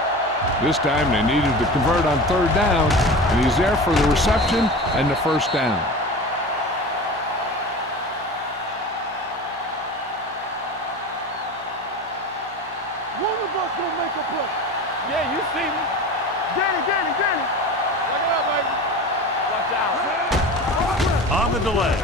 This time they needed to convert on third down, and he's there for the reception and the first down. One of us gonna make a play. Yeah, you see me. Danny. Look it up, baby. Watch out. On the delay.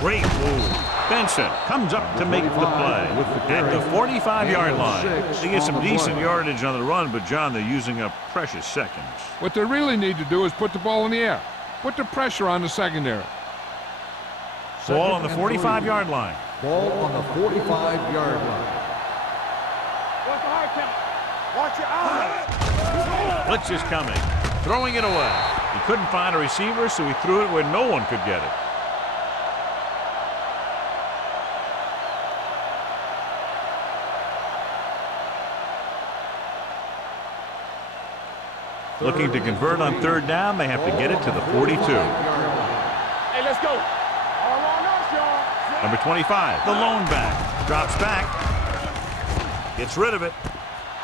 Great move. Benson comes up to make the play at the 45-yard line. They get some decent yardage on the run, but, John, they're using up precious seconds. What they really need to do is put the ball in the air. Put the pressure on the secondary. Ball on the 45-yard line. Ball on the 45-yard line. Watch the hard count. Watch your eyes. Blitz is coming. Throwing it away. He couldn't find a receiver, so he threw it where no one could get it. Looking to convert on third down, they have to get it to the 42. Hey, let's go. All on us, y'all. Number 25, the lone back. Drops back. Gets rid of it.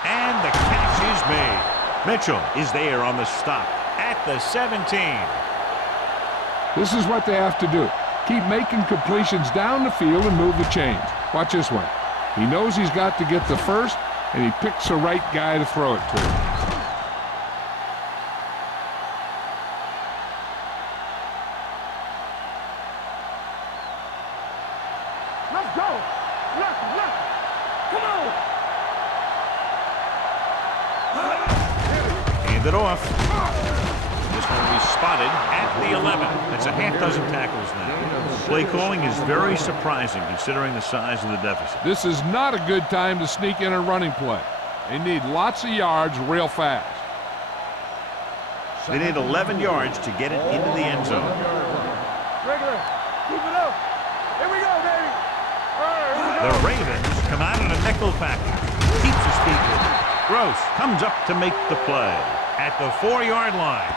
And the catch is made. Mitchell is there on the stop at the 17. This is what they have to do. Keep making completions down the field and move the chains. Watch this one. He knows he's got to get the first, and he picks the right guy to throw it to. Let's go. Left. Come on. Hand it off. This one will be spotted at the 11. That's a half dozen tackles now. Play calling is very surprising considering the size of the deficit. This is not a good time to sneak in a running play. They need lots of yards real fast. They need 11 yards to get it into the end zone. Regular. Keep it up. Here we go, baby. All right, here we go. The Ravens come out in a nickel package. Keeps his feet with it. Gross comes up to make the play at the 4-yard line.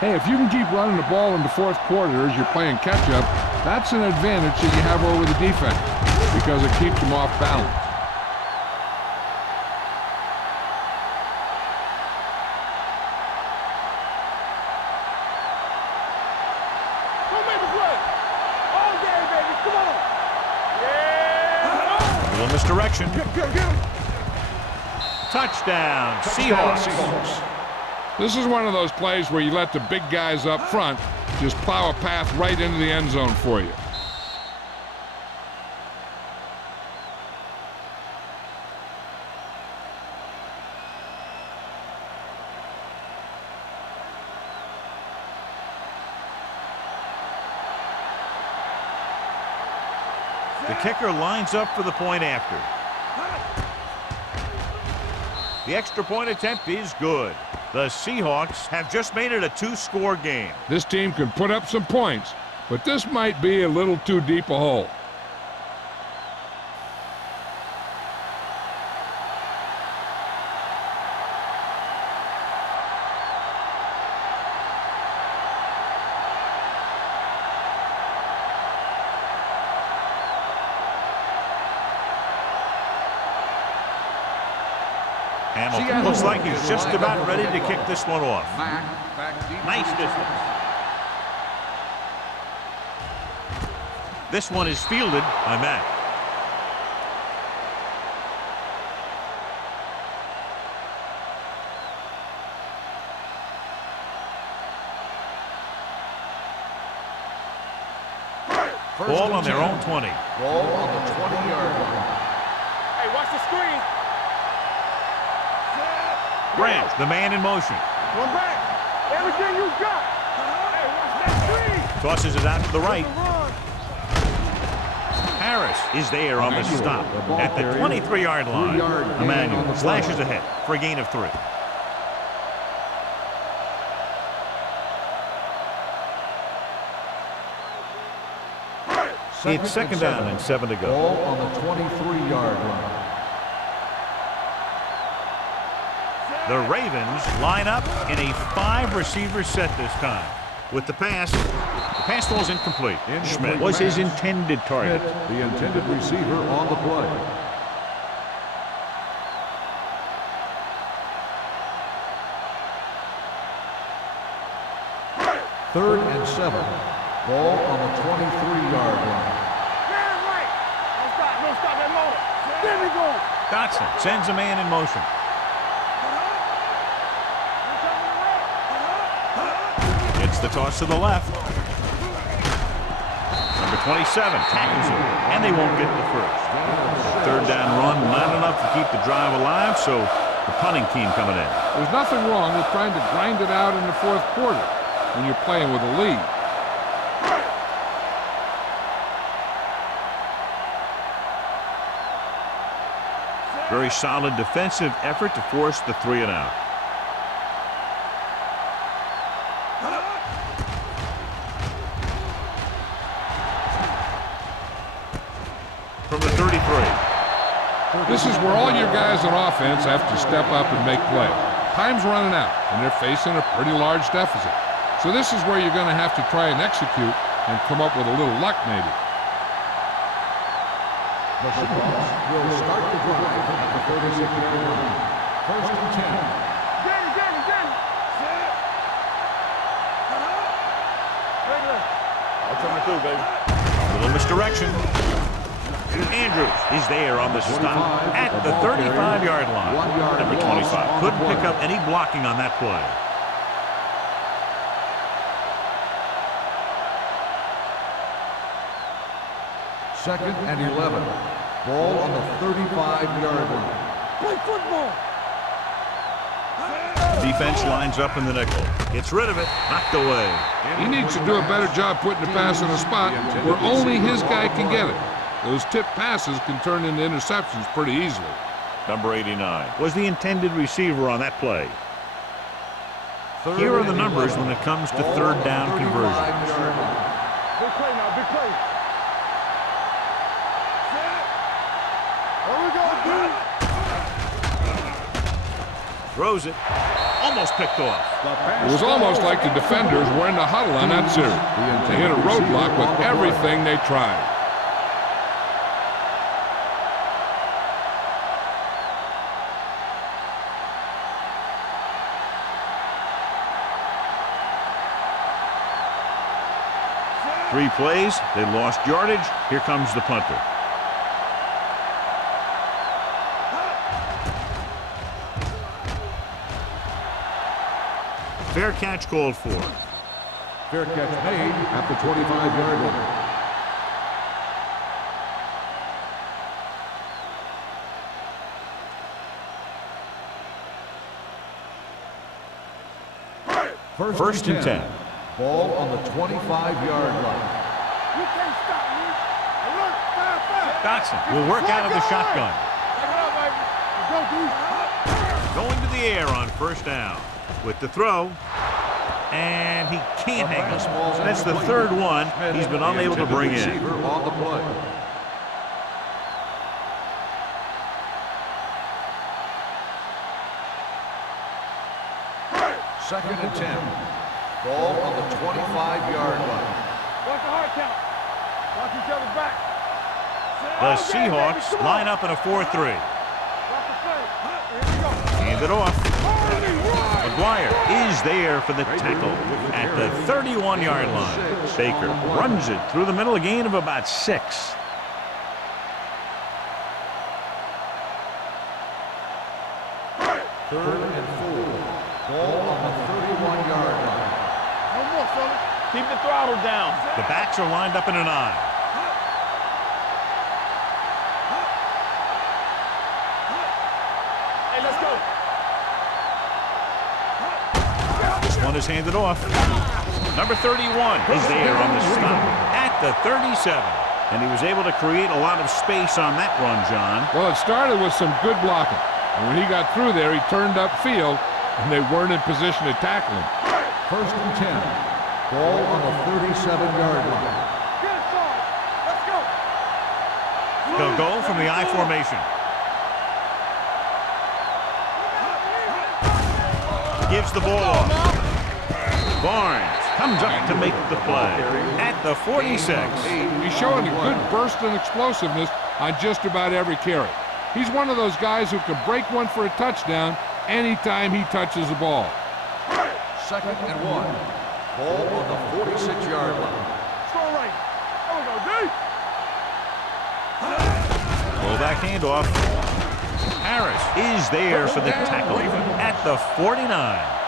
Hey, if you can keep running the ball in the fourth quarter as you're playing catch-up, that's an advantage that you have over the defense because it keeps them off balance. Don't make a play. All day, baby. Come on. Yeah. A little misdirection. Get him. Touchdown, Seahawks. This is one of those plays where you let the big guys up front just plow a path right into the end zone for you. The kicker lines up for the point after. The extra point attempt is good. The Seahawks have just made it a 2-score game. This team can put up some points, but this might be a little too deep a hole. Hamilton looks like he's just about ready to kick this one off. Back deep. Nice distance. This one is fielded by Mack. Ball on their own 20. Ball on the 20-yard line. Hey, watch the screen. Branch, the man in motion. One back. Everything you got. Hey, watch that screen. Tosses it out to the right. Harris is there on the stop at the 23-yard line. Emmanuel flashes ahead for a gain of 3. It's second down and 7 to go. Ball on the 23-yard line. The Ravens line up in a 5-receiver set this time. With the pass ball's incomplete. Schmidt was his intended target. Schmidt, the intended receiver on the play. Third and 7. Ball on the 23-yard line. Man, right. Don't stop that motor. There we go. Dotson sends a man in motion. It's the toss to the left. Number 27 tackles him, and they won't get the first. Third down run, not enough to keep the drive alive, so the punting team coming in. There's nothing wrong with trying to grind it out in the fourth quarter when you're playing with a lead. Very solid defensive effort to force the 3 and out. From the 33. This is where all your guys on offense have to step up and make plays. Time's running out, and they're facing a pretty large deficit. So this is where you're going to have to try and execute and come up with a little luck maybe. The Seahawks will start the drive at the 36-yard line. First and 10. Danny. Regular. I'm coming through, baby. A little misdirection. Andrews is there on the stop at the 35-yard line. Number 25 couldn't pick up any blocking on that play. Second and 11. Ball on the 35-yard line. Play football. Defense lines up in the nickel. Gets rid of it. Knocked away. He needs to do a better job putting the pass in a spot where only his guy can get it. Those tip passes can turn into interceptions pretty easily. Number 89 was the intended receiver on that play. Here are the numbers when it comes to third down conversions. Big play now, big play. Here we go, dude. Throws it. Almost picked off. It was almost like the defenders were in the huddle on that series. They hit a roadblock with everything they tried. Three plays, they lost yardage. Here comes the punter. Fair catch called for. Fair catch made at the 25-yard line. First and 10. Ball on the 25-yard line. You can't stop me. Alert, fire. Dotson will work out of the shotgun. Check it out, baby. Go, dude. Going to the air on first down. With the throw. And he can't hang on. That's the third one he's been unable to bring in. On the play. Second and 10. Ball on the 25-yard line. Watch the hard count. Watch each other's back. The Seahawks line up in a 4-3. Watch the play. Here we go. hand it off. McGuire is there for the tackle at the 31-yard line. Baker runs it through the middle, a gain of about 6. Third and 4. Ball on the 31-yard line. No more, fella. Keep the throttle down. The backs are lined up in an I. Hey, let's go. This one is handed off. Number 31 is there on the stop at the 37. And he was able to create a lot of space on that run, John. Well, it started with some good blocking. And when he got through there, he turned upfield, and they weren't in position to tackle him. First and 10. Ball on the 37-yard line. Get it, Sarge. Let's go. They'll go from the I formation. Gives the ball off. Barnes comes up to make the play at the 46. He's showing a good burst and explosiveness on just about every carry. He's one of those guys who can break one for a touchdown anytime he touches the ball. Second and 1. Ball on the 46-yard line. Throw right. There we go, D. Fullback handoff. Harris is there for the tackle at the 49.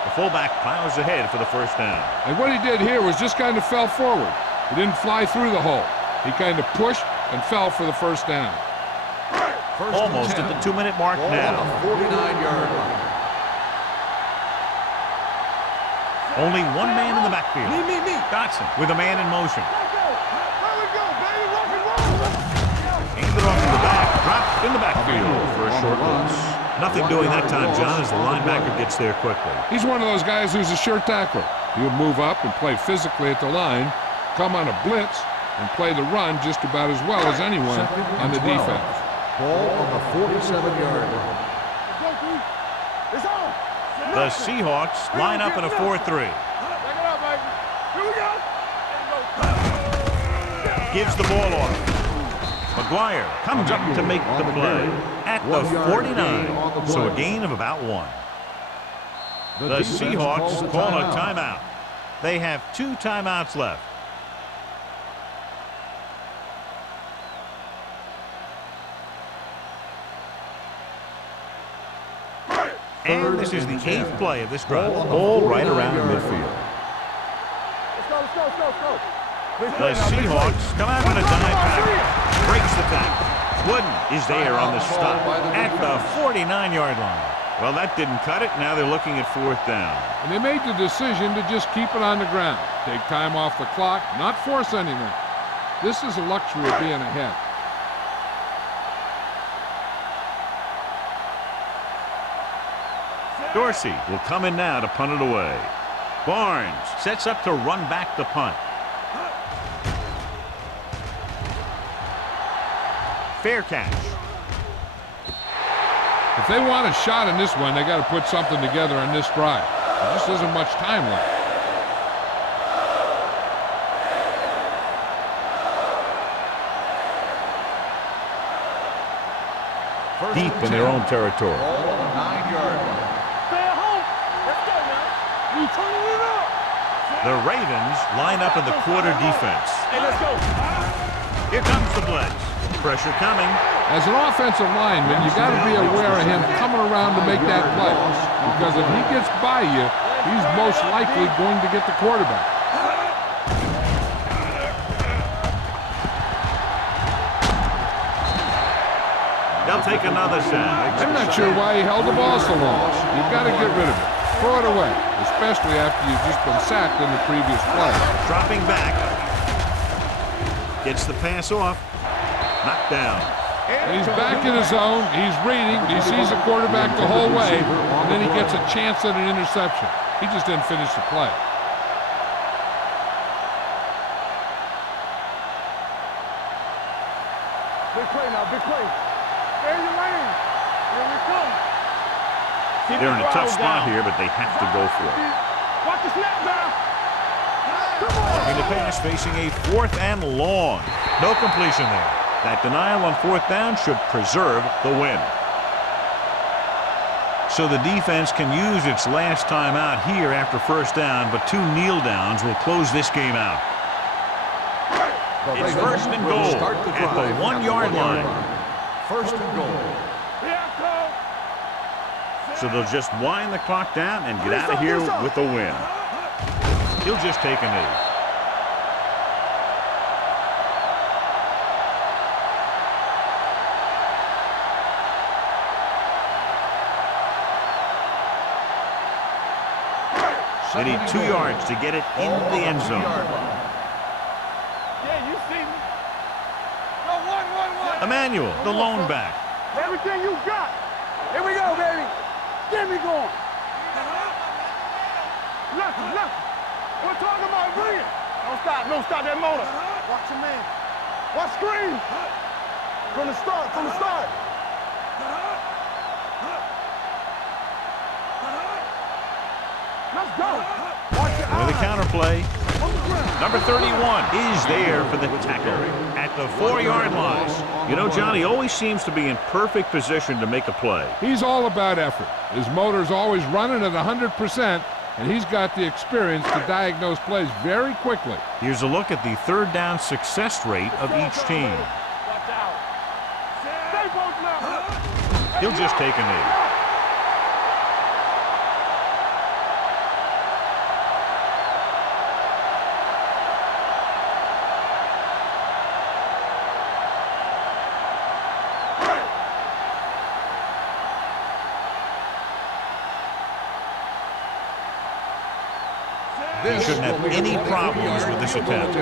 The fullback plows ahead for the first down. And what he did here was just kind of fell forward. He didn't fly through the hole. He kind of pushed and fell for the first down. First Almost at the 2-minute mark ball now. on the 49-yard line. Only one man in the backfield. Me. Dotson with a man in motion. Let's go. There we go, baby. Rock and roll. Handed off to the back. Dropped in the backfield for a short loss. Nothing doing that time, John, as the linebacker gets there quickly. He's one of those guys who's a sure tackler. He'll move up and play physically at the line, come on a blitz, and play the run just about as well as anyone on the defense. Ball on the 47-yard line. Let's go, D. It's on. The Seahawks line up in a 4-3. Back it up, baby. Here we go. Gives the ball off. McGuire comes up to make the play at the 49. So a gain of about 1. The Seahawks call a timeout. They have 2 timeouts left. And this is the 8th play of this drive. Ball right around the midfield. Let's go. The Seahawks come out in a dive package. Breaks the tackle. Wooden is there on the stop at the 49-yard line. Well, that didn't cut it. Now they're looking at 4th down. And they made the decision to just keep it on the ground. Take time off the clock, not force anything. This is a luxury of being ahead. Dorsey will come in now to punt it away. Barnes sets up to run back the punt. Fair catch. If they want a shot in this one, they got to put something together on this drive. There just isn't much time left. Deep in their own territory. Ball on the 9-yard line. Stay at home. Let's go, man. We turning it up. The Ravens line up in the quarter defense. Hey, let's go. Here comes the blitz. Pressure coming. As an offensive lineman, you got to be aware of him coming around to make that play. Because if he gets by you, he's most likely going to get the quarterback. They'll take another sack. I'm not sure why he held the ball so long. You've got to get rid of it. Throw it away, especially after you've just been sacked in the previous play. Dropping back. Gets the pass off. Knocked down. And he's back in his zone. He's reading. He sees the quarterback the whole way, and then he gets a chance at an interception. He just didn't finish the play. Big play now, big play. Stay in your lane. Here we come. They're in a tough spot here, but they have to go for it. Watch the snap now. Come on. In the pass, facing a 4th and long. No completion there. That denial on 4th down should preserve the win. So the defense can use its last time out here after first down, but 2 kneel downs will close this game out. It's first and goal at the 1-yard line. First and goal. So they'll just wind the clock down and get out of here with a win. He'll just take a knee. They need 2 yards to get it in the end zone. Yeah, you see me. Go, one. Emmanuel, the lone back. Everything you got. Here we go, baby. Get me going. Look. We're talking about bringing. Don't stop that motor. Watch your man. Watch screen. From the start. Let's go. Watch your With a eyes. counterplay. Number 31 is there for the tackle at the 4-yard line. You know, John, he always seems to be in perfect position to make a play. He's all about effort. His motor's always running at 100%, and he's got the experience to diagnose plays very quickly. Here's a look at the third down success rate of each team. Watch out. Stay both left. He'll just take a knee. He shouldn't have any problems with this attempt.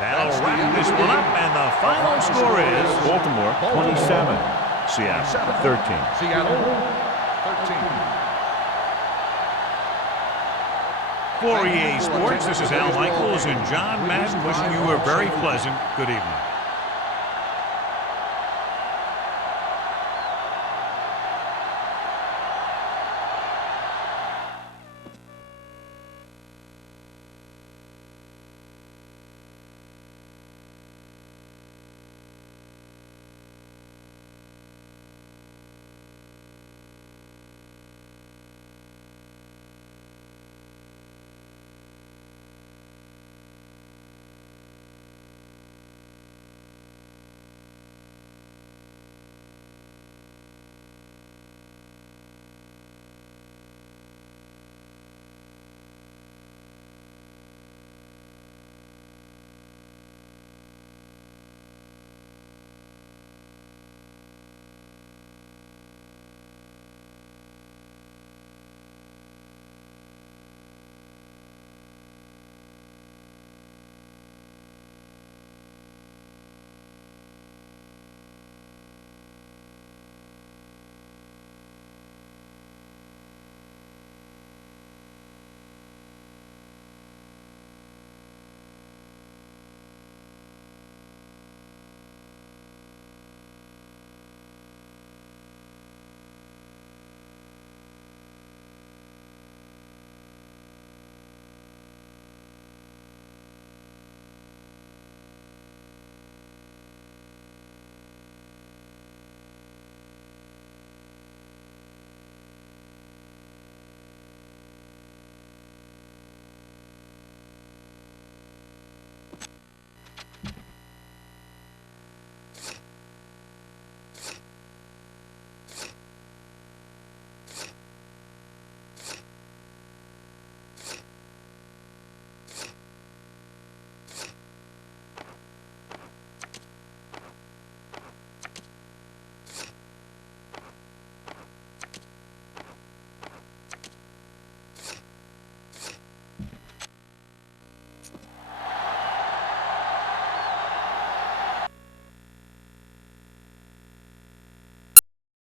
That'll wrap this one up, and the final score is Baltimore 27, Seattle 13. Seattle 13. For EA Sports, this is Al Michaels and John Madden wishing you a very pleasant good evening.